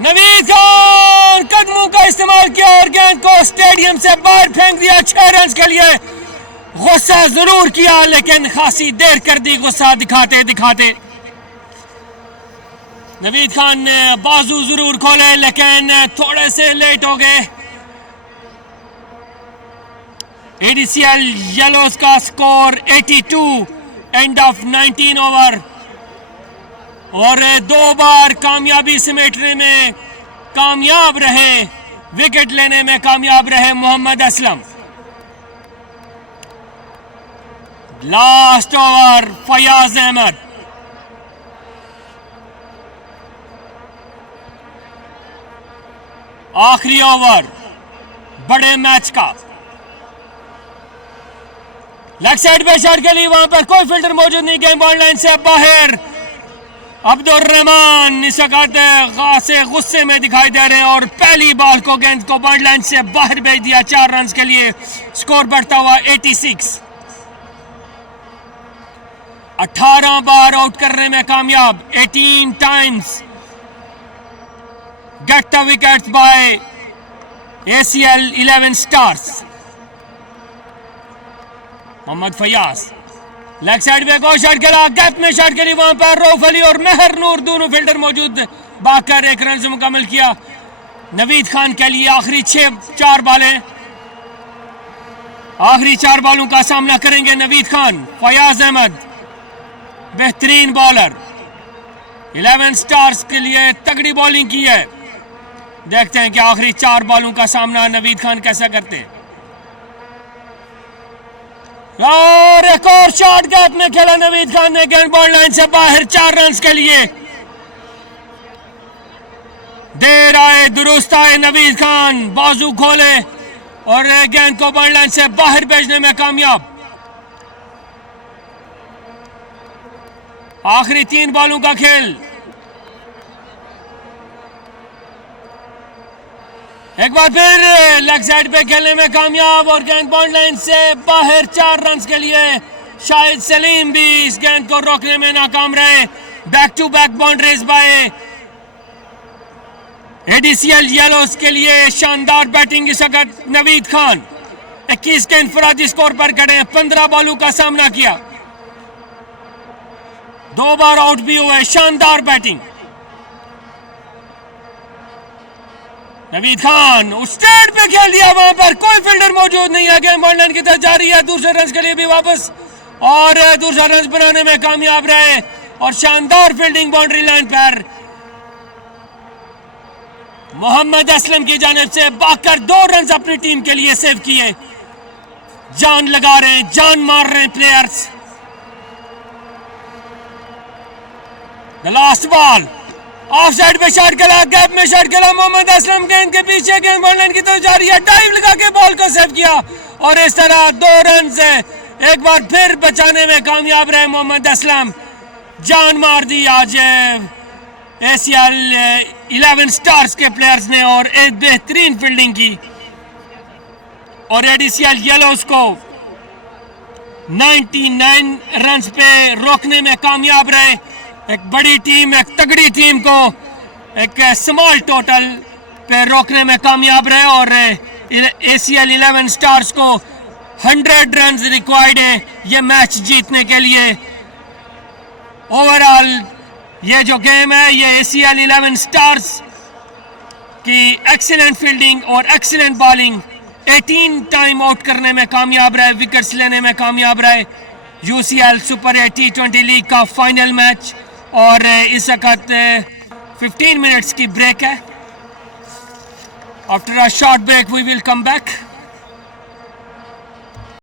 नवीद खान कदमों का इस्तेमाल किया और गेंद को स्टेडियम से बाहर फेंक दिया 6 रन के लिए। गुस्सा जरूर किया लेकिन खासी देर कर दी गुस्सा दिखाते दिखाते। नवीद खान ने बाजू जरूर खोले लेकिन थोड़े से लेट हो गए। ADCL येलोस का स्कोर 82, एंड ऑफ 19 ओवर और 2 बार कामयाबी समेटने में कामयाब रहे, विकेट लेने में कामयाब रहे मोहम्मद असलम। लास्ट ओवर फयाज अहमद, आखिरी ओवर बड़े मैच का। लेग साइड पे शॉट के लिए, वहां पर कोई फिल्टर मौजूद नहीं, गेम बॉल लाइन से बाहर। अब्दुल रहमान इस वक्त से गुस्से में दिखाई दे रहे हैं और पहली बॉल को गेंद को बॉल लाइन से बाहर भेज दिया 4 रन के लिए। स्कोर बढ़ता हुआ 86। 18 बार आउट करने में कामयाब, 18 times get the wickets by ACL 11 stars. Mohammad Fayaz leg side पे गो शॉट खेला, गैप में शॉट खेली, वहां पर रऊफ अली और मेहर नूर दोनों फील्डर मौजूद, भागकर एक रन से मुकम्मल किया। नवीद खान के लिए आखिरी 4 बॉलें, आखिरी 4 बॉलों का सामना करेंगे नवीद खान। फयाज अहमद बेहतरीन बॉलर, 11 स्टार्स के लिए तगड़ी बॉलिंग की है। देखते हैं कि आखिरी 4 बॉलों का सामना नवीद खान कैसा करते हैं। और एक और शॉट गैप में खेला नवीद खान ने, गेंद बॉल लाइन से बाहर, 4 रन के लिए। देर आए दुरुस्त आए, नवीद खान बाजू खोले और गेंद को बॉल लाइन से बाहर भेजने में कामयाब। आखिरी 3 बॉलों का खेल, एक बार फिर लेग साइड पे खेलने में कामयाब और गेंद बॉल लाइन से बाहर, 4 रन के लिए। शाहिद सलीम भी इस गेंद को रोकने में नाकाम रहे। Back to back boundaries by ADCL yellows के लिए शानदार बैटिंग इस वक्त नवीद खान 21 के इंफरादी स्कोर पर खड़े हैं। 15 बॉलों का सामना किया, 2 बार आउट भी हुए, शानदार बैटिंग। नवीद खान उस स्टैंड पे खेल दिया, वहां पर कोई फील्डर मौजूद नहीं है। गेंद बॉल लाइन की तरफ जा रही है, दूसरे रन के लिए भी वापस और दूसरा रन बनाने में कामयाब रहे और शानदार फील्डिंग बाउंड्री लाइन पर मोहम्मद असलम की जानिब से भागकर 2 रन अपनी टीम के लिए सेव किए। जान लगा रहे हैं, जान मार रहे हैं players. The last ball, of side पे शॉट खेला, गैप में शॉट खेला, मोहम्मद असलम गेंद के पीछे, गेंद बॉल लाइन की तरफ जा रही है, डाइव लगा के बॉल को सेव किया और इस तरह 2 रन से एक बार फिर बचाने में कामयाब रहे मोहम्मद असलम। जान मार दी आज ACL 11 स्टार्स के प्लेयर्स ने और एक बेहतरीन फील्डिंग की और ADCL येलोस को 99 रन पे रोकने में कामयाब रहे। एक बड़ी टीम, एक तगड़ी टीम को एक स्मॉल टोटल पे रोकने में कामयाब रहे और ACL 11 स्टार्स को 100 रन रिक्वायर्ड है ये मैच जीतने के लिए। ओवरऑल ये जो गेम है ये ACL 11 स्टार्स की एक्सीलेंट फील्डिंग और एक्सीलेंट बॉलिंग 18 टाइम आउट करने में कामयाब रहे, विकेट्स लेने में कामयाब रहे। UCL सुपर 8 T20 लीग का फाइनल मैच और इस वक्त 15 मिनट्स की ब्रेक है। After a short break we will come back.